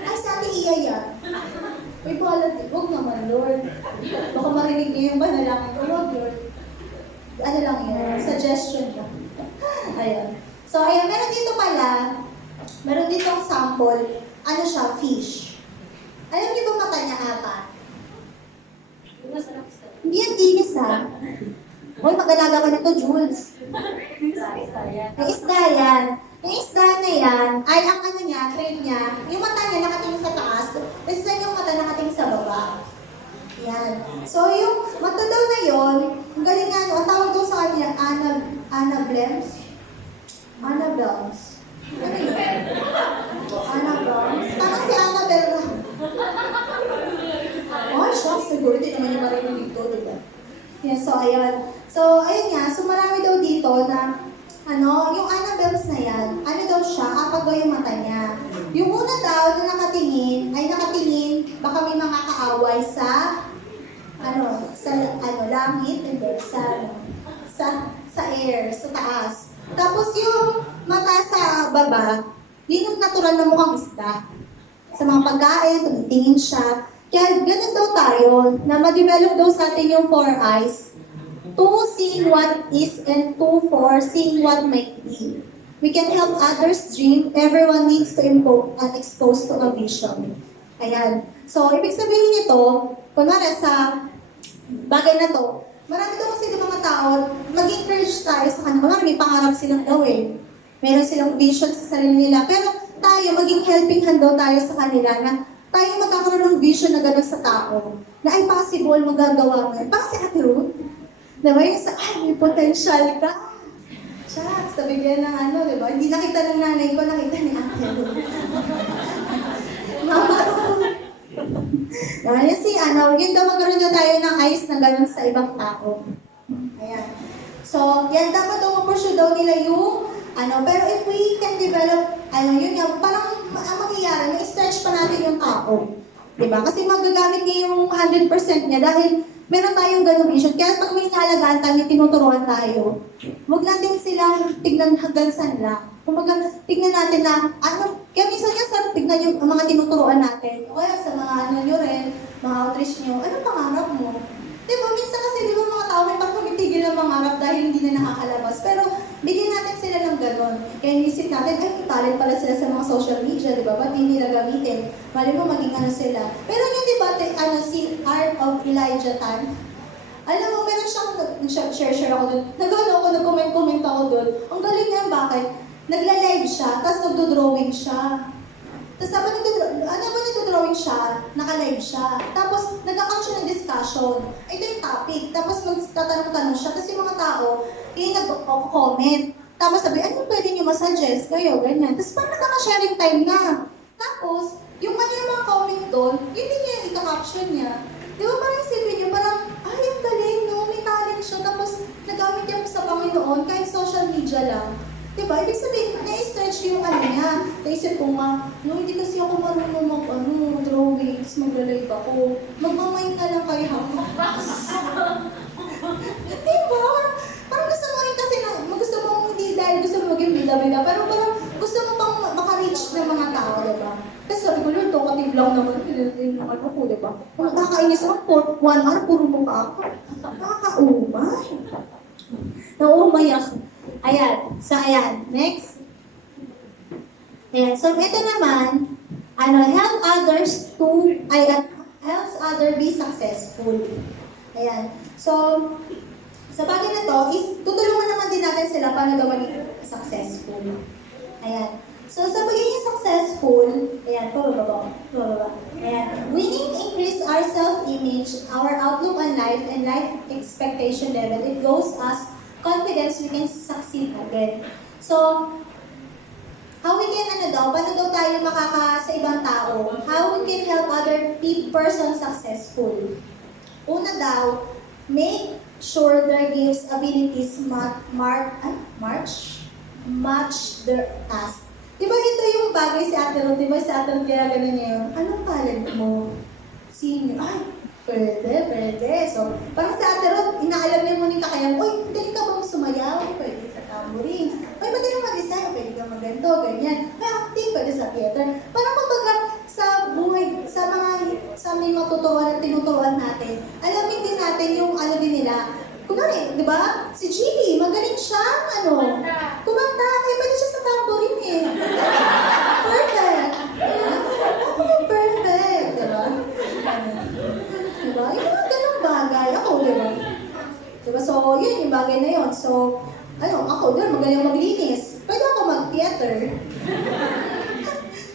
Ay, sa ating iya yan. May balat dito. Huwag naman, Lord. Baka marinig niyo yung panalangin ko. Huwag, Lord. Ano lang yun? Suggestion lang. Ayun. So, ayun. Meron dito ang sample. Ano siya? Fish. Alam niyo ba mata niya ata? Hindi yan dinis ha. Hoy, mag-alaga ka nito, Jules. Yung isda yan. Yung isda na yan, ay ang train niya, yung mata niya nakatingin sa taas, tapos yung mata nakatingin sa baba. Yan. So yung mata daw na yun, ang galing nga, ang tawag daw sa kanya, Annablems. Annablems. Ano yun? Annablems. Parang si Annabelle. Oh, shucks, siguro di naman yung marinig dito, diba? Yeah, so ayun. So, ayun nga, so marami daw dito na, yung Annabelles na yan, ano daw siya, apat daw yung mata niya. Yung una daw na nakatingin, baka may mga kaaway sa langit, hindi, sa air, sa taas. Tapos yung mata sa baba, yun yung natural na mukhang isda. Sa mga pagkain, tumitingin siya. Kaya ganun daw tayo, na ma-develop daw sa atin yung 4 eyes. 2, seeing what is, and 2, for seeing what might be. We can help others dream. Everyone needs to expose to a vision. Ayan. So, ibig sabihin nito, kunwari sa bagay na to, marami daw kasi mga tao, mag-encourage tayo sa kanila. Kunwari, may pangarap silang gawin. Meron silang vision sa sarili nila. Pero tayo, maging helping hand daw tayo sa kanila na tayo magkakaroon ng vision na gano'n sa tao, na ay possible, magagawa mo. Parang si Ate Ruth, diba? Yung sa, ay, may potential ka. Shucks, sabi niya ng ano, diba? Hindi nakita ng nanay ko, nakita ni Ate Ruth. Mama Ruth. Yan si ano, yun daw magkaroon na tayo ng eyes na gano'n sa ibang tao. Ayan. So, yan dapat daw ma-pursue daw nila yung ano, pero if we can develop, ano yun yung, parang ang mangyayari, i-stretch pa natin yung tao. Diba? Kasi magagamit niya yung 100% niya dahil meron tayong ganung vision. Kaya pag may inaalagaan tayo, tinuturuan tayo, huwag natin silang tignan hanggang saan lang. Kumbaga, tignan natin na, ano, kaya minsan nga sa tignan yung mga tinuturuan natin, o kaya sa mga ano nyo rin, mga outreach nyo, anong pangarap mo? Diba, minsan kasi di ba mga tao may pagpagitigil ng mangarap dahil hindi na nakakalabas. Pero bigyan natin sila ng gano'n. Kaya inisip natin, ay, talent pala sila sa mga social media, di ba? Ba't hindi nila gamitin? Mali mo maging ano sila. Pero yung debate, ano, si Art of Elijah Tan, alam mo, meron siyang, nag-share ako doon. Nag-ano ako, nag-comment ako doon. Ang galing niya, bakit? Nagla-live siya, tapos nagdo-drawing siya. Tapos habang nagdo-drawing siya, naka-live siya. Tapos nagkakaroon siya ng discussion. Ito yung topic. Tapos magtatanong-tanong siya. Tapos yung mga tao, yung nag-comment. Tapos sabi, ano pwede niyo masuggest? Kayo, ganyan. Tapos parang nagkaka-sharing time na. Tapos, yung mga comment doon, yun din niya yung ika-caption niya. Di ba parang isipin niyo, parang, ay, ang galing, no? May talent siya. Tapos, nagamit niya sa Panginoon, kahit social media lang. Diba? Ibig sabihin, na-stretch yung ano niya. Naisip ko nga, no, hindi kasi ako marunong mag-drawing, tapos magla-live ako. Magmamain ka lang kayo ako. Diba? Parang gusto mo rin kasi, gusto mo hindi dahil gusto mo maging bida-bida, pero parang gusto mo pang maka-reach ng mga tao, diba? Kasi sabi ko, Lord, talkative lang naman, yung mga ko, diba? Nakakainis ako, 1 hour, puro mukha ako. Nakakaumay. Naumay ako. Ayan. So, ayan. Next. Ayan. So, ito naman, ano, help others helps other be successful. Ayan. So, sa bagay na to, tutulungan naman din natin sila paano gawin successful. Ayan. So, sa pagiging successful, ayan, pababa. Ayan. Winning increase our self-image, our outlook on life, and life expectation level. It goes as confidence we can succeed again. So, how we can, paano daw tayo sa ibang tao? How we can help other person successful? Una daw, make sure their gifts, abilities match their task. Diba ito yung bagay si Ate Ruth? Diba si Ate Ruth kaya gano'n niya yun? Anong talent mo? Sino? Ay, pwede. So, parang sa Ate Ruth, inaalam niya mo yung kakayan, uy, galing ka bang sumayaw? Pwede sa tambourine. Uy, pwede ka mag-design? Pwede ka mag-ganto, ganyan. May acting, pwede sa theater. Parang kumbaga, sa buhay, sa may matuturuan at tinuturuan natin, alamin din natin yung ano din nila. Kunwari, di ba? Si Gilly, magaling siya, kumanta. Eh, pwede siya sa tambourine eh. Perfect. Perfect. Diba? Diba? Yung mga ganong bagay. Ako, diba? Diba? So, yun yung bagay na yun. So, ako doon, magaling maglinis. Pwede ako mag-theater.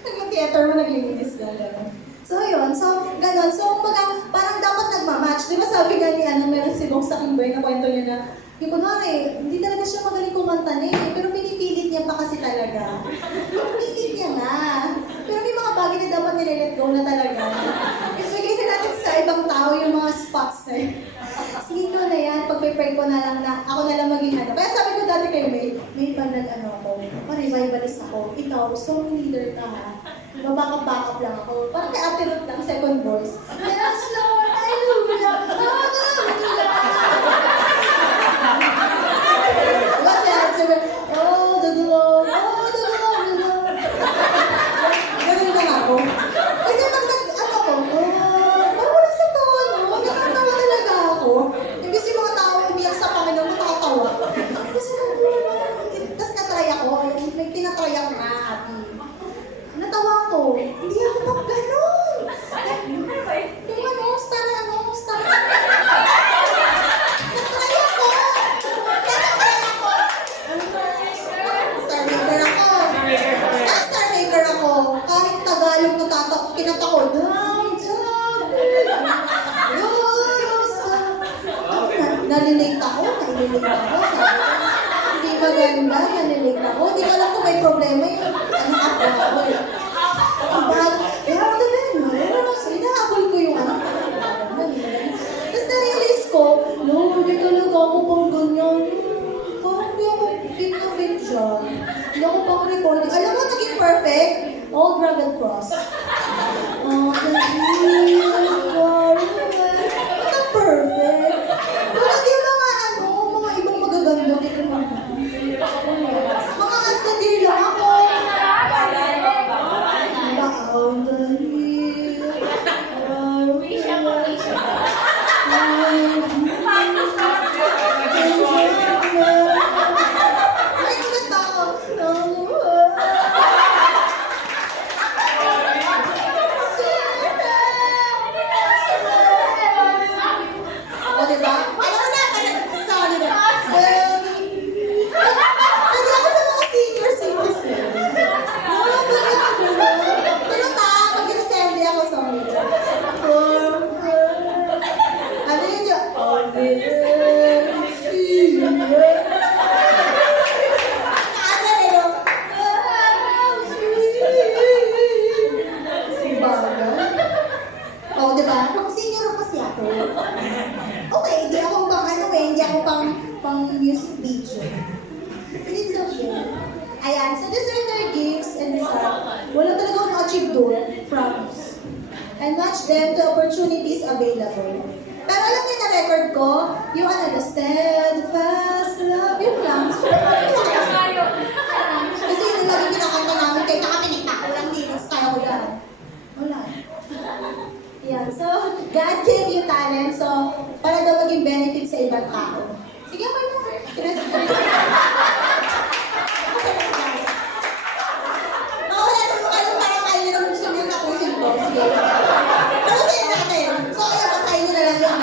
Nag-theater mo, naglilinis na. Diba? So, yun. So, ganon. So, parang dapat nagmamatch. Di ba sabi nga ni, meron si Bong sa Kimboy na kwento niya na, yung kunwari, hindi talaga siya magaling kumanta na eh, pero pinipilit niya pa kasi talaga. Pinipilit niya nga. Pero may mga bagay na dapat nile-let go na talaga. Ibigay na natin sa ibang tao yung mga spots na yun. Sige ko na yan, pag-pray ko na lang na, ako na lang maging ano. Kaya sabi ko dati kay May pag ako, revivalist ako, ikaw, song leader ka ha. Babakap-bakap lang ako. Parang kay Ate Ruth lang, second voice. Yes, Lord, hallelujah, hallelujah. Diba siya, oh, the glory, ganun lang ako. Kasi pag parang wala sa tono, nakatawa talaga ako. Imbis yung mga tao umiyak sa Panginoon, nakatawa. Kasi tapos natry ako, tinatry ako na, Abby. Natawa ko, hindi ako pag ganun. nalilate ako, sabi ko, hindi maganda, nalilate ako. Hindi ko alam kung may problema yung ako. Pero ano ba yun? Inahabol ko yung Tapos na-realize ko, no, hindi talaga ako pang ganyan. Parang hindi ako fit na fit dyan. Hindi ako pang recording. Alam mo, naging perfect? Old rugged cross. Perfect. Tulad yung mga ibang magaganda. Mga astadir lang ako. Ayan, so these are their gifts and wala talaga akong na-achieve doon, promise. And match them to opportunities available. Pero alam niyo na-record ko, yung the steadfast love, yun lang. Kasi yun lang yung pinakanta namin, kahit nakapinikta ko lang dinos, kaya ko yan. Wala. Yeah, so God gave you talent, so para daw maging benefit sa ibang tao. Sige, okay mo. Sige. Tapusin natin. So, kaya basahin nyo na lang yung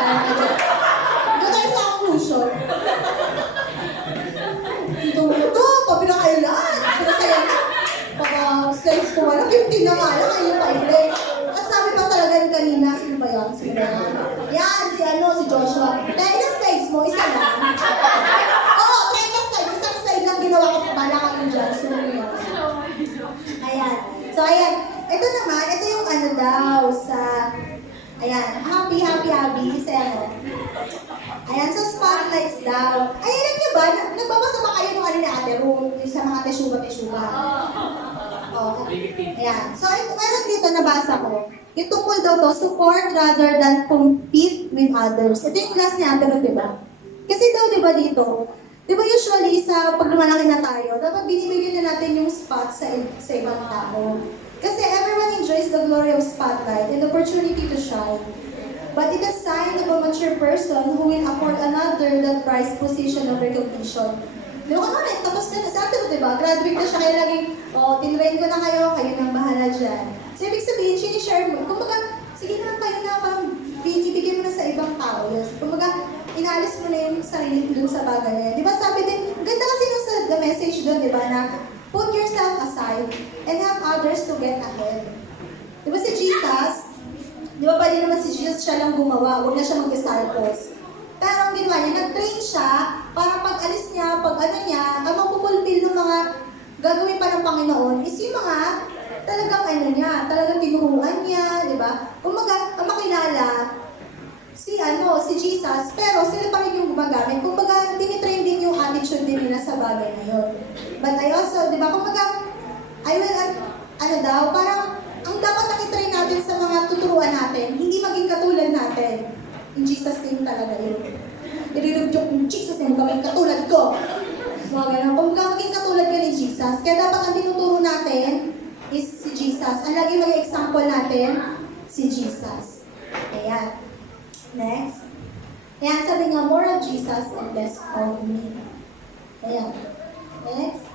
doon tayo sa conclusion. Ito, pinakailan. Kasi, baka slides ko wala, 15 na nga lang, ayun pa yun. At sabi pa talaga kanina, sino ba yan? Sino ba yan? Yan, si Joshua. Dahil ilang slides mo, isa lang. Oo, 10 slides. Isang slide lang ginawa ko, bala ka yung dyan. So, ayan. So, ayan. Ito naman, ito yung daw sa, ayan, happy sa Ayan, so spotlights daw. Ay, alam niyo ba, nagbabasa ba kayo ng ni Ate Ruth, yung sa mga tesyuga? Oh, ayan. So, meron dito nabasa ko. Yung tungkol daw to, support rather than compete with others. Ito yung class ni Ate Ruth, diba? Kasi daw, diba dito, diba usually sa pag lumalaki na tayo, dapat binibigyan na natin yung spot sa ibang tao. Kasi everyone enjoys the glory of spotlight and the opportunity to shine. But it is a sign of a mature person who will afford another that prized position of recognition. Diba ka naman, tapos na, sa atin, diba? Graduate na siya, kaya laging, tinrain ko na kayo nang bahala dyan. So, ibig sabihin, sinishare mo. Kumbaga, sige naman kayo na, parang binibigyan mo na sa ibang tao. Yes. Kumbaga, inalis mo na yung sarili dun sa bagay na yan. Diba sabi din, ganda kasi nung sa the message dun, diba, na put yourself aside and help others to get ahead. Diba si Jesus, di ba pwede naman si Jesus siya lang gumawa, huwag na siya mag-disciples. Pero ang ginawa niya, nag-train siya para pag alis niya, pag ang mapupulfill ng mga gagawin pa ng Panginoon is yung mga talagang talagang tinuruan niya, di ba? Kumbaga, ang makilala, si Jesus, pero sila pa rin yung gumagamit. Kumbaga, tinitrain din yung attitude din nila sa bagay na yun. But I also, di ba, kumbaga, parang, ang dapat nakitrain natin sa mga tuturuan natin, hindi maging katulad natin. In Jesus' name talaga yun. I-review yung Jesus name, kaming katulad ko. Mga ganun. Kumbaga, maging katulad ka ni Jesus. Kaya dapat ang tinuturo natin is si Jesus. Ang lagi maging example natin, si Jesus. Ayan. Next. Ayan, sabi nga, more of Jesus and less of me. Ayan. Next.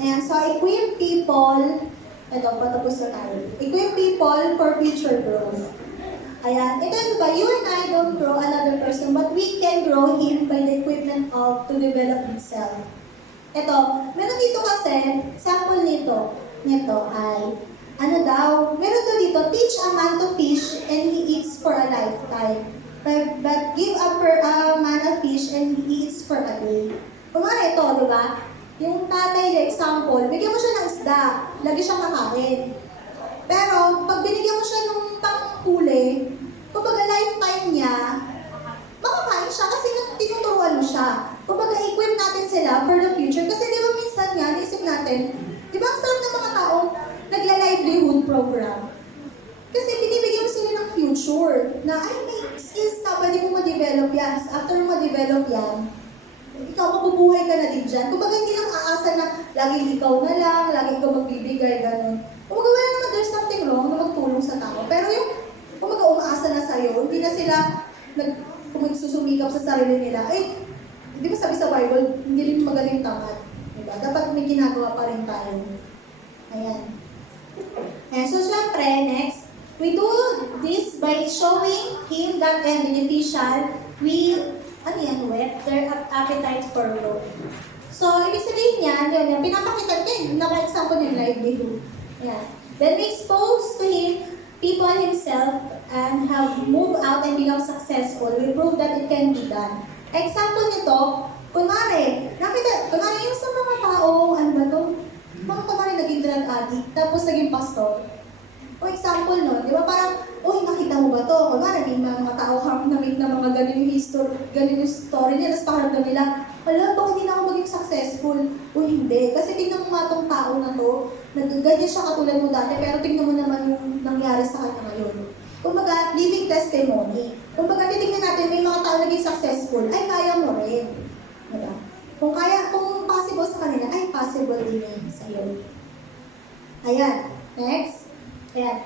Ayan, so equip people, ito, patapos na tayo. Equip people for future growth. Ayan, ito ba, you and I don't grow another person, but we can grow him by the equipment of to develop himself. Ito, meron dito kasi, sample nito ay, meron daw dito, teach a man to fish and he eats for a lifetime. But give a man a fish and he eats for a day. Kumari ito, di ba? Yung tatay, example, bigyan mo siya ng isda, lagi siyang kakain. Pero, pag binigyan mo siya ng panghuli, kumbaga lifetime niya, makakain siya kasi tinuturuan mo siya. Kumbaga, equip natin sila for the future. Kasi di ba minsan nga, naisip natin, di ba ang sarap ng mga taong nagla-livelihood program? Kasi binibigyan mo sila ng future na, ay, may skills ka, pwede mo ma-develop yan. After mo ma-develop yan, ikaw mabubuhay ka na din dyan. Kumbaga, hindi lang aasa na laging ikaw na lang, laging ikaw magbibigay, gano'n. Kumbaga, wala naman there's something wrong na magtulong sa tao. Pero yung, kumbaga, umaasa na sa'yo, hindi na sila susumikap sa sarili nila. Ay, di ba sabi sa Bible, hindi rin magaling tamad. Diba? Dapat may ginagawa pa rin tayo. Ayan. Ayan. So, syempre, next, we do this by showing him that beneficial, we whet their appetite for growth. So, ibig sabihin niyan, yun, pinapakita niya, naka-example yung livelihood. Ayan. Then we expose to him people himself and have moved out and become successful. We prove that it can be done. Example nito, kunwari yung sa mga tao, ano ba to? Mga kunwari naging drug addict, tapos naging pastor. O example nun, di ba parang, uy, nakita mo ba to? Kunwari, may mga tao na mga ganun yung story nila, tapos pakiramdam nila, wala, bakit hindi na ako maging successful? O hindi. Kasi tingnan mo nga tong tao na to, ganyan siya katulad mo dati, pero tingnan mo naman yung nangyari sa kanya ngayon. Kumbaga, living testimony. Kumbaga, titignan natin, may mga tao naging successful, ay kaya mo rin. Diba? Kung possible sa kanila, ay possible din yan sa iyo. Ayan. Next. Ayan.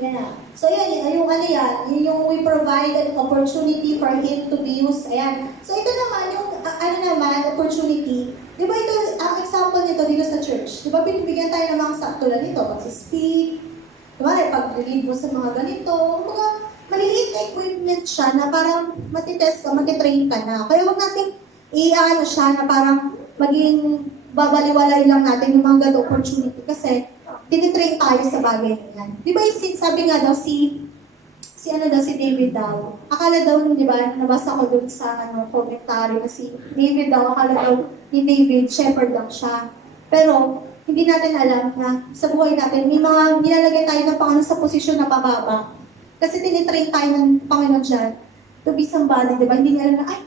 Yan na. So, yan, yung ano yan, yung we provide an opportunity for him to be used. Ayan. So, ito naman, yung opportunity. Di ba ito, ang example nito dito sa church? Di ba binibigyan tayo ng mga saktulan nito? Pag-speak, diba, pag-lead mo sa mga ganito. Kumbaga, maliliit na equipment siya na parang matitest ka, matitrain ka na. Kaya huwag natin i-ano siya na parang maging babaliwalay lang natin yung mga ganito opportunity. Kasi, tinitrain tayo sa bagay na yan. Di ba sabi nga daw si David daw. Akala daw, di ba, nabasa ko dun sa commentary na si David daw, akala daw ni David, shepherd lang siya. Pero, hindi natin alam na sa buhay natin, may mga nilalagay tayo ng Panginoon sa posisyon na pababa. Kasi tinitrain tayo ng Panginoon dyan to be somebody, di ba? Hindi niya alam na, ay,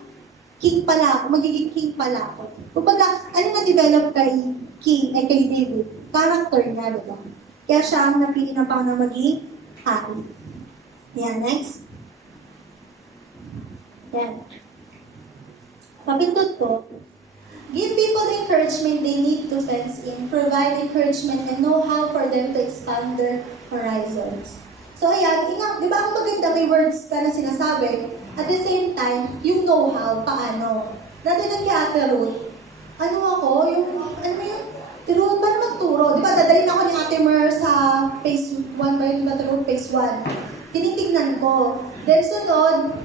king pala ako, magiging king pala ako. Kumbaga, ano ma-develop kay David? Character niya, di ba? Kaya siya ang napili ng Panginoon maging hari. Yan, next. Yan. Pabindot ko. Give people the encouragement they need to fence in, provide encouragement and know-how for them to expand their horizons. So ayan, di ba ang maganda may words ka na sinasabi, at the same time, yung know-how, paano. Dati doon kay Ate Ruth, Ruth, paano magturo? Di ba, dadalhin ako ni Ate Mer sa phase 1 ba yun, phase 1. Tinitignan ko. Then sunod,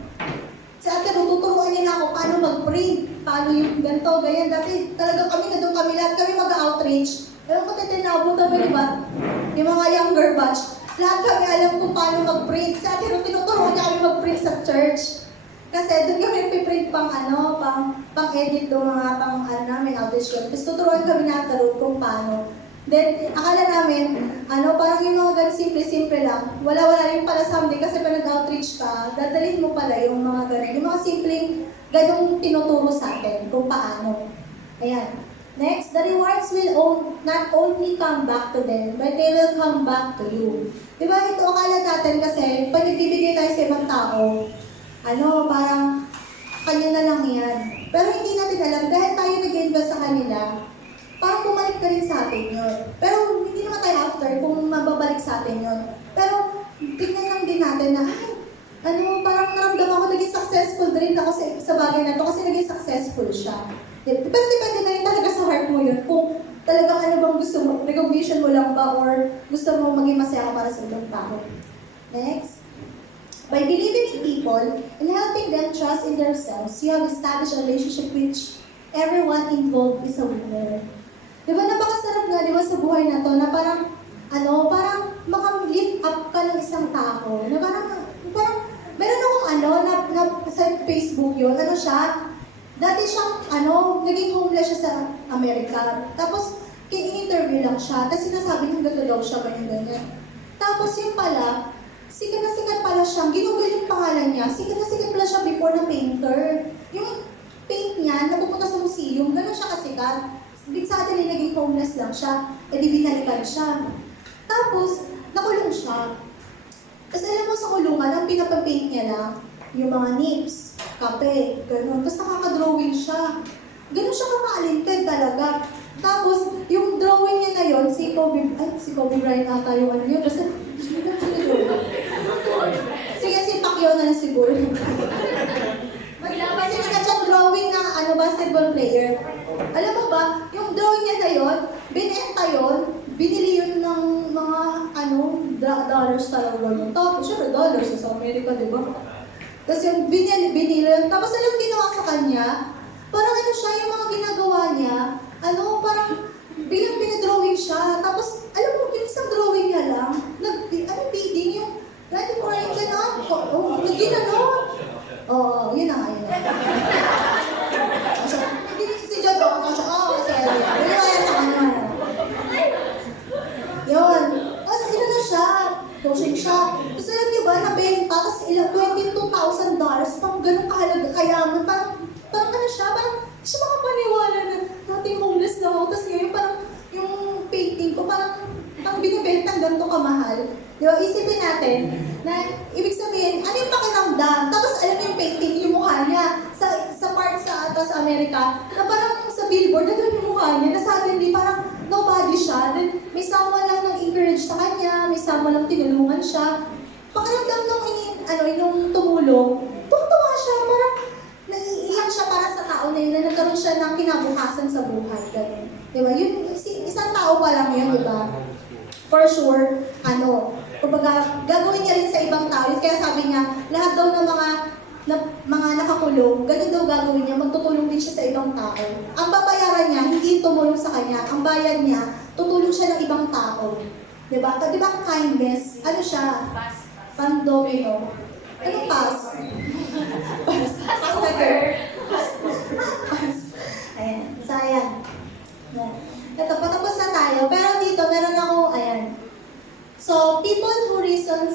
si Ate Ruth, tuturuan niya na ako paano mag-print, paano yung ganito, ganyan. Dati talaga kami lahat kami mag-outreach. Pero kung titinabot kami, di ba? Yung mga younger batch, lahat kami alam kung paano mag-print. Si Ate Ruth, tinuturuan niya kami mag-print sa church. Kasi doon kami piprint pang-edit doon mga may outreach yun. Tapos tuturuan kami na Ate Ruth kung paano. Then, akala namin, parang yung mga ganun simple-simple lang. Wala rin pala someday kasi pag nag-outreach ka, dadalhin mo pala yung mga ganun. Yung mga simpleng ganung tinuturo sa atin kung paano. Ayan. Next, the rewards will not only come back to them, but they will come back to you. Diba ito akala natin kasi, pag nagbibigay tayo sa ibang tao, parang kanya na lang yan. Pero hindi natin alam, dahil tayo nag-invest sa kanila, parang bumalik ka rin sa atin yun. Pero hindi naman tayo after kung mababalik sa atin yun. Pero tignan lang din natin na, parang naramdaman ko naging successful din ako sa bagay na to kasi naging successful siya. Pero depende na rin talaga sa heart mo yun. Kung talagang bang gusto mo, recognition mo lang ba or gusto mo maging masaya ka para sa ibang tao. Next. By believing in people and helping them trust in themselves, you have established a relationship which everyone involved is a winner. Diba napakasarap nga, diba sa buhay na to, na parang, maka-lift up ka ng isang tao, na parang, meron akong sa Facebook yun, ano siya, dati siyang, naging homeless siya sa Amerika. Tapos, in-interview lang siya, tapos sinasabi niya gano'n daw siya, ganyan. Tapos yun pala, sikat na sikat pala siya, ginugol yung pangalan niya, sikat na sikat pala siya before na painter. Yung paint niya, napupunta sa museum, gano'n siya kasikat. Big suddenly, naging homeless lang siya, edi binalikan siya. Tapos, nakulong siya. Tapos alam mo sa kulungan, ang pinapapaint niya lang, yung mga nips, kape, gano'n. Tapos nakaka-drawing siya. Gano'n siya kaka-talented talaga. Tapos, yung drawing niya na yun, si Kobe Bryant ata yung ano yun. Kasi, sige, si Pacquiao na lang siguro. Kasi nagkatsyang drawing ng basketball player. Alam mo ba, yung drawing niya na yun, binenta yun, binili yun ng mga, dollars talaga yun. Tapos, syempre, dollars sa Amerika, di ba? Tapos yung binili, tapos alam ginawa sa kanya, parang siya, yung mga ginagawa niya, parang bilang pinadrawing siya. Tapos, alam mo, yung isang drawing niya lang, bidding, yung 94 ka na, nag-ginanon. Oo, yun na nga, yun na. Si John, kasi yun. Tapos, na siya, coaching siya. Tapos, alam niyo ba, nabenta, tapos ilang $22,000, parang ganun kahalaga, kayaman, parang siya, parang siya makapaniwala na dating homeless na ako. Tapos ngayon, parang yung painting ko, parang binibenta ganito kamahal. Di ba? Isipin natin na ibig sabihin, ano yung pakiramdam? Tapos alam mo yung painting, yung mukha niya sa part sa Amerika, na parang sa billboard, nagawin yung mukha niya, na suddenly parang nobody siya. Then may someone lang nag-encourage sa kanya, may someone lang tinulungan siya. Pakiramdam nung tumulong, tuwa siya, parang naiiyak siya para sa tao na yun, na nagkaroon siya ng kinabukasan sa buhay. Ganun. Diba? Yun, isang tao pa lang yun, diba? For sure, kumbaga, gagawin niya rin sa ibang tao. Kaya sabi niya, lahat daw ng mga nakakulong, ganun daw gagawin niya, magtutulong din siya sa ibang tao. Ang babayaran niya, hindi tumulong sa kanya. Ang bayad niya, tutulong siya ng ibang tao. Diba? Diba kindness? Ano siya? Pan-domino. Anong pass? Pass na girl. Ayan. So, ayan. Ito, patapos na tayo. Pero dito, meron ako, ayan. So, people who reason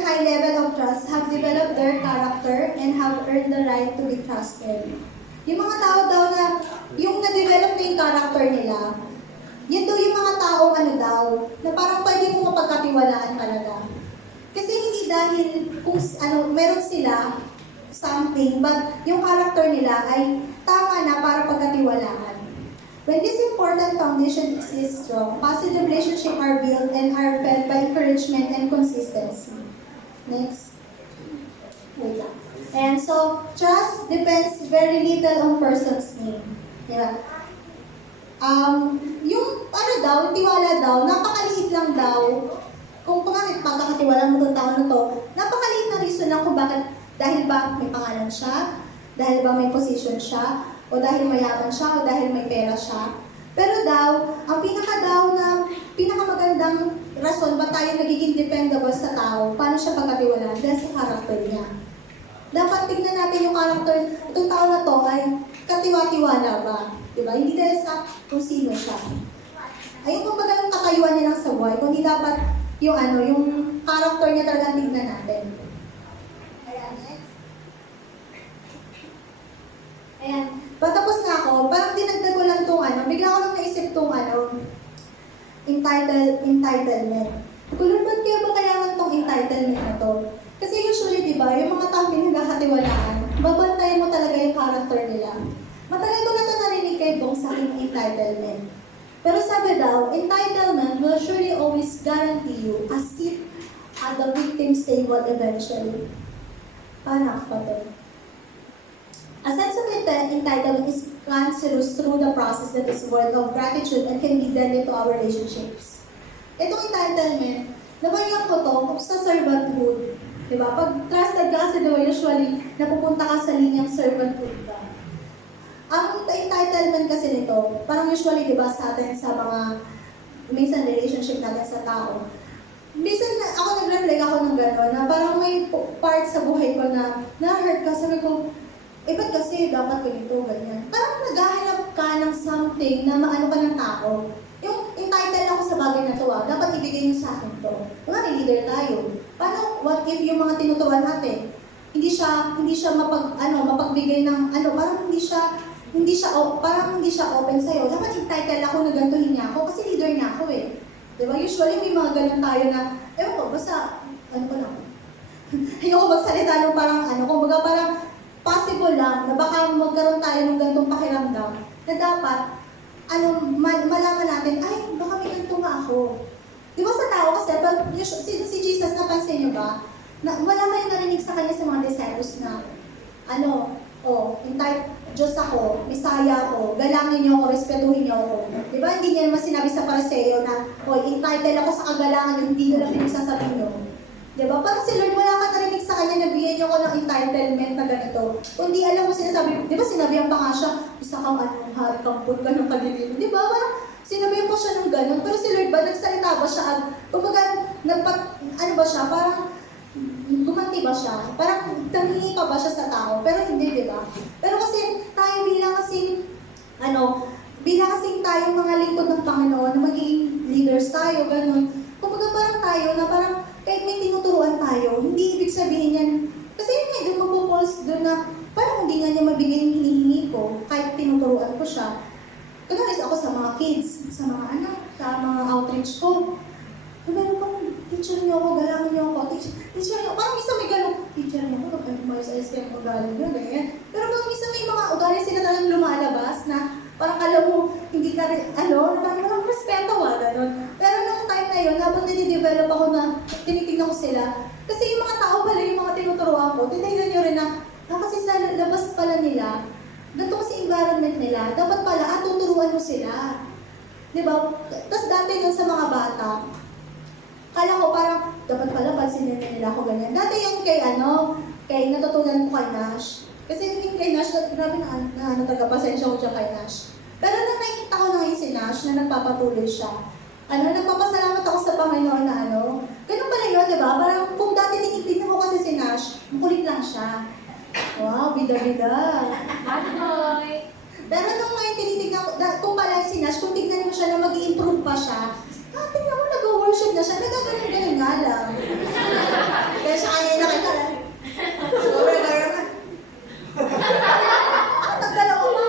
high level of trust have developed their character and have earned the right to be trusted. Yung mga tao daw na, yung na-develop na yung character nila, yun daw yung mga taong na parang pwede mo mapagkatiwalaan talaga. Kasi hindi dahil kung meron sila something, but yung character nila ay tama na para pagkatiwalaan. When this important foundation is strong, positive relationships are built and are fed by encouragement and consistency. Next. Wait lang. And so, trust depends very little on person's name. Diba? Yung tiwala daw, napakaliit lang daw. Kung bakit magkakatiwala mo itong tao na to, napakaliit na reason lang kung bakit, dahil ba may pangalan siya, dahil ba may position siya, o dahil mayaman siya, o dahil may pera siya. Pero daw, ang pinakamagandang rason ba tayo nagiging dependable sa tao, paano siya pagkatiwalaan, dahil sa character niya. Dapat tignan natin yung character, itong tao na to ay katiwa-tiwala ba? Diba? Hindi dahil sa kung sino siya. Ayun kung baga yung kakayuan niya lang sa buhay, kundi dapat yung character niya talaga tignan natin. Ayan, next. Ayan. Patapos na ako, parang dinagdag ko lang itong bigla ko lang naisip itong entitlement. Kulun, ba't kaya ba kailangan itong entitlement na to? Kasi usually, di ba, yung mga taong pinagkakatiwalaan, babantayan mo talaga yung character nila. Matagal ko na ito narinig kay Bong sa aking entitlement. Pero sabi daw, entitlement will surely always guarantee you a seat at the victim's table eventually. Paano pa to? A sense of entitlement is cancerous through the process that is worth of gratitude and can be deadly to our relationships. Itong entitlement, nabanyan ko to sa servanthood. Diba? Pag trusted ka kasi diba, usually, napupunta ka sa linyang servanthood ka. Ang entitlement kasi nito, parang usually diba sa atin sa mga minsan relationship natin sa tao. Minsan ako nag-reflect ako ng gano'n. gano'n, na parang may part sa buhay ko na na-hurt ka, sabi ko, ba't kasi dapat ganito, ganyan. Parang naghahanap ka ng something na maano ka ng tao. Yung entitled ako sa bagay na to, dapat ibigay niyo sa akin to. Mga leader tayo. Paano, what if yung mga tinuturuan natin, hindi siya mapagbigay ng parang hindi siya open sa'yo. Dapat entitled ako na gantuhin niya ako kasi leader niya ako eh. Diba? Usually may mga ganun tayo na, ewan ko, basta, ayoko magsalita ng kumbaga parang possible lang na baka magkaroon tayo ng gantong pakiramdam na dapat, malaman natin, ay, baka may ganito nga ako. Di ba sa tao kasi, si Jesus, napansin niyo ba? Na malaman yung narinig sa kanya sa mga disciples na, Diyos ako, Misaya ako, galangin niyo ako, respetuhin niyo ako. Di ba? Hindi niya naman sinabi sa Pariseo na, entitled ako sa kagalangan niyo, hindi na lang pinagsasabihin niyo. Di ba? Parang si Lord, wala ka narinig sa kanya na bigyan niyo ko ng entitlement na ganito. Kundi alam mo sinasabi, di ba sinabihan pa nga siya, isa kang hari, kampun ka ng kadiliman. Di ba? Parang sinabihan po siya ng ganun. Pero si Lord ba, nagsalita ba siya? Kumbaga, parang gumanti ba siya? Parang tangingi pa ba siya sa tao? Pero hindi, di ba? Pero kasi tayo bilang kasing tayong mga lingkod ng Panginoon, na magiging leaders tayo, ganun. Kumbaga parang tayo na parang kahit may tinuturuan tayo, hindi ibig sabihin yan. Kasi yun nga, doon magpo-pulse doon na parang hindi nga niya mabigay yung hinihingi ko kahit tinuturuan ko siya. Kagalis ako sa mga kids, sa mga anak, sa mga outreach ko. Meron pang teacher niyo ako, galangin niyo ako, teacher niyo, parang isa may gano'n, teacher niyo ako, mag-ayos kayo ng ugali niyo, ganyan. Pero parang isa may mga ugali sila talagang lumalabas na parang alam mo, hindi ka rin, na parang walang respeto, gano'n. Pero nung time na yun, habang nade-develop ako na tinitignan ko sila, kasi yung mga tao pala, yung mga tinuturuan ko, titignan nyo rin na, kasi sa labas pala nila, ganito kasi environment nila, dapat pala, tuturuan mo sila. Diba? Tapos dati nun sa mga bata, kala ko parang, dapat pala pansinin nila ako ganyan. Dati yung kay natutunan ko kay Nash. Kasi yung kay Nash, grabe na tagapasensya ko siya kay Nash. Pero nang nakikita ko na ngayon si Nash na nagpapatuloy siya, nagpapasalamat ako sa Panginoon na ganun pala yun, di ba? Parang kung dati tinitignan ko kasi si Nash, makulit lang siya. Wow, bida-bida. Bad boy. Pero nung ngayon tinitignan ko, kung pala si Nash, kung tignan mo siya na mag-i-improve pa siya, tingnan mo, nag-worship na siya, nagagaling-galing nga lang. Kaya siya kanya nakita lang. Nagdalawa pa.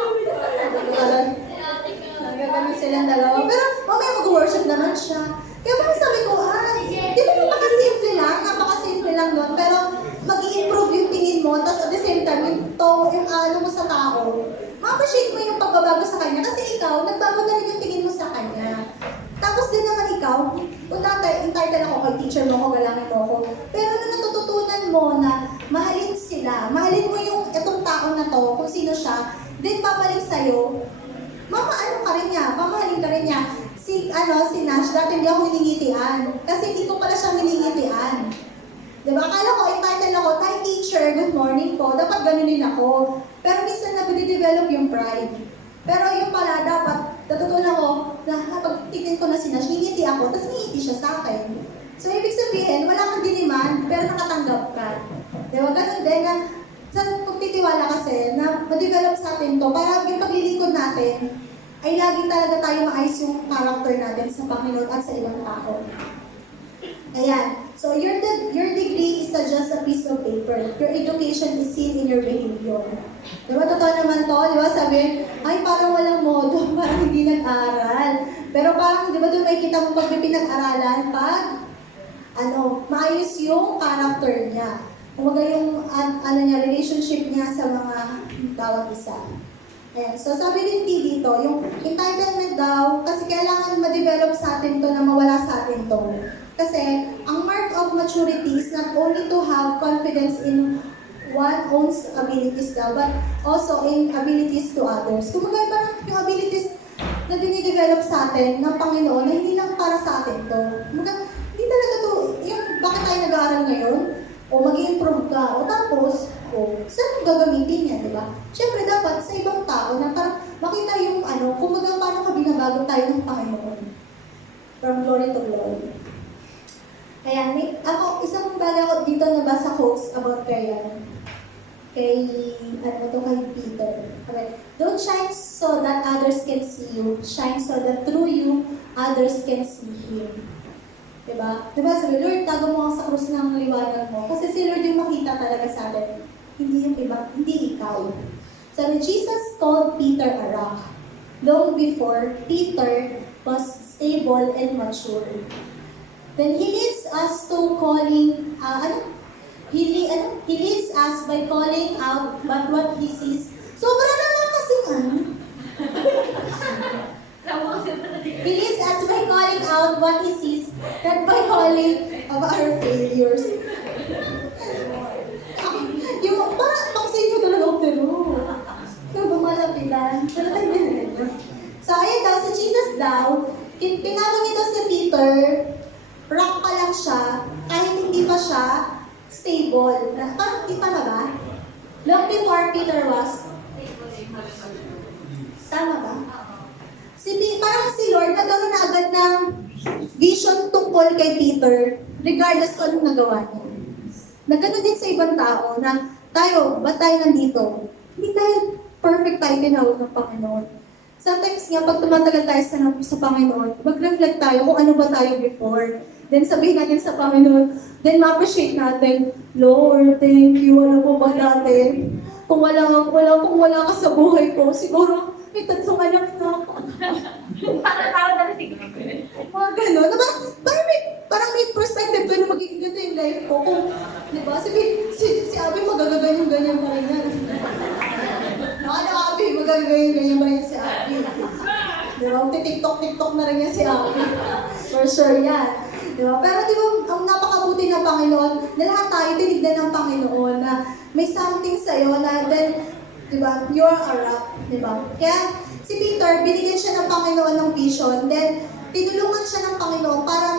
Nagagaling silang dalawa. Pero mamaya mag-worship naman siya. Kaya parang sabi ko, di ba napaka-simple lang nun, pero mag-i-improve yung tingin mo, tapos at the same time, yung mo sa tao, ma-appreciate mo yung pagbabago sa kanya, kasi ikaw, nagbago na rin yung tingin mo sa kanya. Tapos din naman ikaw, kung dati, entitled ako kay teacher mo ko, galangin mo ko. Pero nung natututunan mo na mahalin sila, mahalin mo yung itong tao na to, kung sino siya, then babalik sa'yo, pamahalin ka rin niya. Si Nash, dati hindi ako miningitian. Kasi hindi ko pala siya miningitian. Diba? Akala ko, entitled ako, hi teacher, good morning po. Dapat ganunin ako. Pero minsan nag-develop yung pride. Pero yung pala, dapat, natutunan ko, na pag titin ko na si Nash, ngingiti ako, tapos ngingiti siya sa akin. So, ibig sabihin, wala kang diniman, pero nakatanggap ka. Diba? Ganun din na, sa pagtitiwala kasi, na ma-develop sa atin to, para yung paglilingkod natin, ay lagi talaga tayo maayos yung character natin sa Panginoon at sa ibang tao. Ayan. So, your degree is just a piece of paper. Your education is seen in your behavior. Diba, totoo naman to? Diba, sabi, ay, parang walang modo, parang hindi nag-aral. Pero parang, diba, doon may kita mo pag may pinag-aralan, pag, maayos yung character niya. Kumbaga yung, relationship niya sa mga bawat isa. Ayan. So, sabi din dito, yung entitlement daw, kasi kailangan ma-develop sa atin to na mawala sa atin to. Kasi, ang mark of maturity is not only to have confidence in one own's abilities daw, but also in abilities to others. Kumbaga, parang yung abilities na dinidevelop sa atin ng Panginoon na hindi lang para sa atin to. Kumbaga, hindi talaga to, yung bakit tayo nag-aaral ngayon, o mag-i-improve ka, o tapos, saan gagamitin niya, di ba? Siyempre, dapat sa ibang tao na parang makita yung kumbaga paano ka binabago tayo ng Panginoon. From glory to glory. Ayan, isang bali ako dito nabasa quotes about kay Peter. Okay. Don't shine so that others can see you. Shine so that through you, others can see Him. Diba? Diba sabi, Lord, tago mo ako sa krus ng liwanag mo. Kasi si Lord yung makita talaga sa atin. Hindi yung iba, hindi ikaw. Sabi, Jesus called Peter a rock. Long before, Peter was stable and mature. Then He leads us to calling, He leads us by calling out but what He sees. Sobra naman kasing He leads us by calling out what He sees, not by calling of our failures. Yung parang pang-say ko talaga ako, pero lumalapitan. So, ayun daw, si Jesus daw, tinawag niya daw si Peter, rock pa lang siya, kahit hindi pa siya stable. Parang di tama ba? Long before Peter was? Tama ba? Parang si Lord nagkaroon na agad ng vision tungkol kay Peter, regardless kung anong nagawa niya. Nagkano din sa ibang tao na tayo, ba't tayo nandito? Hindi tayo perfect tayo tinawag ng Panginoon. Sometimes nga, pag tumatagal tayo sa Panginoon, mag-reflect tayo kung ano ba tayo before. Then sabihin natin sa Panginoon, then ma-appreciate natin, Lord, thank you, alam mo ba dati? Kung wala ka sa buhay ko, siguro may tatlong anak na ako. Parang tao na rin. Mga gano'n. Parang may perspective ko na magiging ganito yung life ko. Kung, di ba, si Abby magagaganyan-ganyan pa rin yan. Abby, magagaganyan-ganyan pa rin yan si Abby. Di ba, TikTok na rin yan si Abby. For sure yan. Di ba? Pero di ba, ang napakabuti ng Panginoon, na lahat tayo tinignan ng Panginoon na may something sa'yo na then, di ba, you're a rock. Di ba? Kaya, si Peter, binigyan siya ng Panginoon ng vision, then, tinulungan siya ng Panginoon para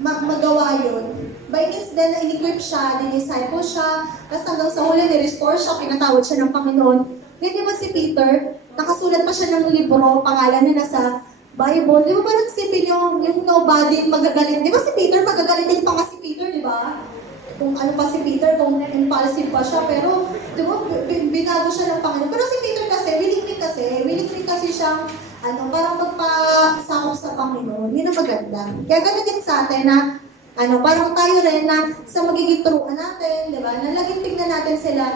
magawa yun. By means, then, in-equip siya, din-disciple siya, tapos hanggang sa huli, ni-restore siya, pinatawad siya ng Panginoon. Then, di ba si Peter, nakasulat pa siya ng libro, pangalan na nasa Bible. Di ba parang sipin yung nobody magagalit? Di ba si Peter, magagalitin pa nga si Peter, di ba? Kung ano pa si Peter, kung impulsive pa siya, pero, di ba, binago siya ng Panginoon. Pero si Peter kasi, willing kasi siyang, parang magpasakop sa Panginoon. Yun ang maganda. Kaya gano'n din sa atin na, parang tayo rin na sa magiging turuan natin, di ba, na laging tignan natin sila,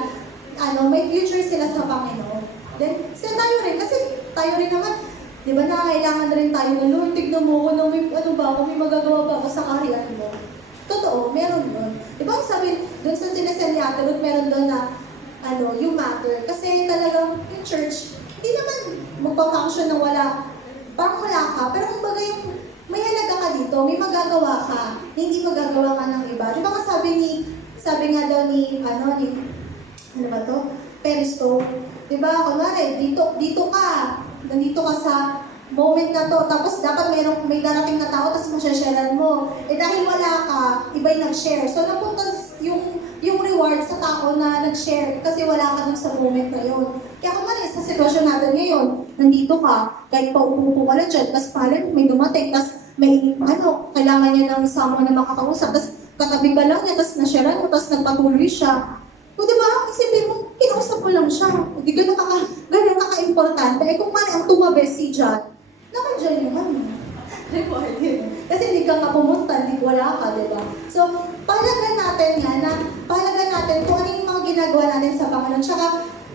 may future sila sa Panginoon. Then, sa tayo rin, kasi tayo rin naman, di ba, kailangan rin tayo na, Lord, tignan mo ko na may magagawa pa ako sa kaharian mo. Totoo, meron doon. Di ba, sabi, doon sa sinasend ni Ate Ruth, meron doon na, you matter. Kasi talagang, yung church, hindi naman magpa-function na parang wala ka, pero kumbaga yung, may halaga ka dito, may magagawa ka, hindi magagawa ka ng iba. Di ba, sabi nga daw ni Peristo, di ba, kunwari, dito ka, nandito ka sa moment na to, tapos dapat may darating na tao, tapos masyasharean mo. Dahil wala ka, iba'y nag-share. So, napunta yung reward sa tao na nag-share kasi wala ka dun sa moment na yun. Kaya kung sa sitwasyon natin ngayon, nandito ka, kahit paupo ka lang dyan, tapos palang may dumating, tapos may, kailangan niya ng someone na makakausap, tapos katabi ka lang niya, tapos nasharean mo, tapos nagpatuloy siya. O diba, isipin mo, kinausap mo lang siya. Hindi ganun kaka-importante. Kung ang tumabi si John, naman dyan yung kasi hindi ka pumunta, hindi wala ka, diba? So, pahalagan natin kung ano yung mga ginagawa natin sa Panginoon. Tsaka,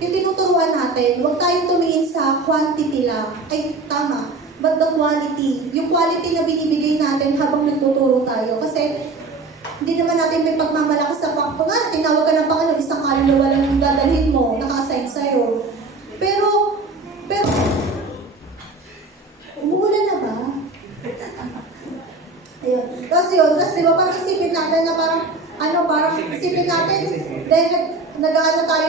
yung tinuturuan natin, huwag tayong tumingin sa quantity lang. Ay, tama. But the quality. Yung quality na binibigay natin habang nagtuturo tayo. Kasi, hindi naman natin may pagmamalakas sa Panginoon. Tinawag ka ng Panginoon, isang kaluluwa lang yung dadalhin mo, naka-assign sa'yo. Pero, umuulan na ba? Ayun. Tapos diba, parang isipin natin na parang isipin natin, dahil nag-ano tayo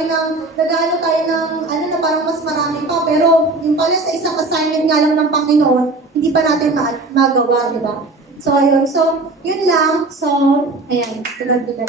ng parang mas marami pa, pero yung pala sa isang assignment nga lang ng Panginoon, hindi pa natin magawa, diba? So, ayun. So, yun lang. So, ayan. Tulad na.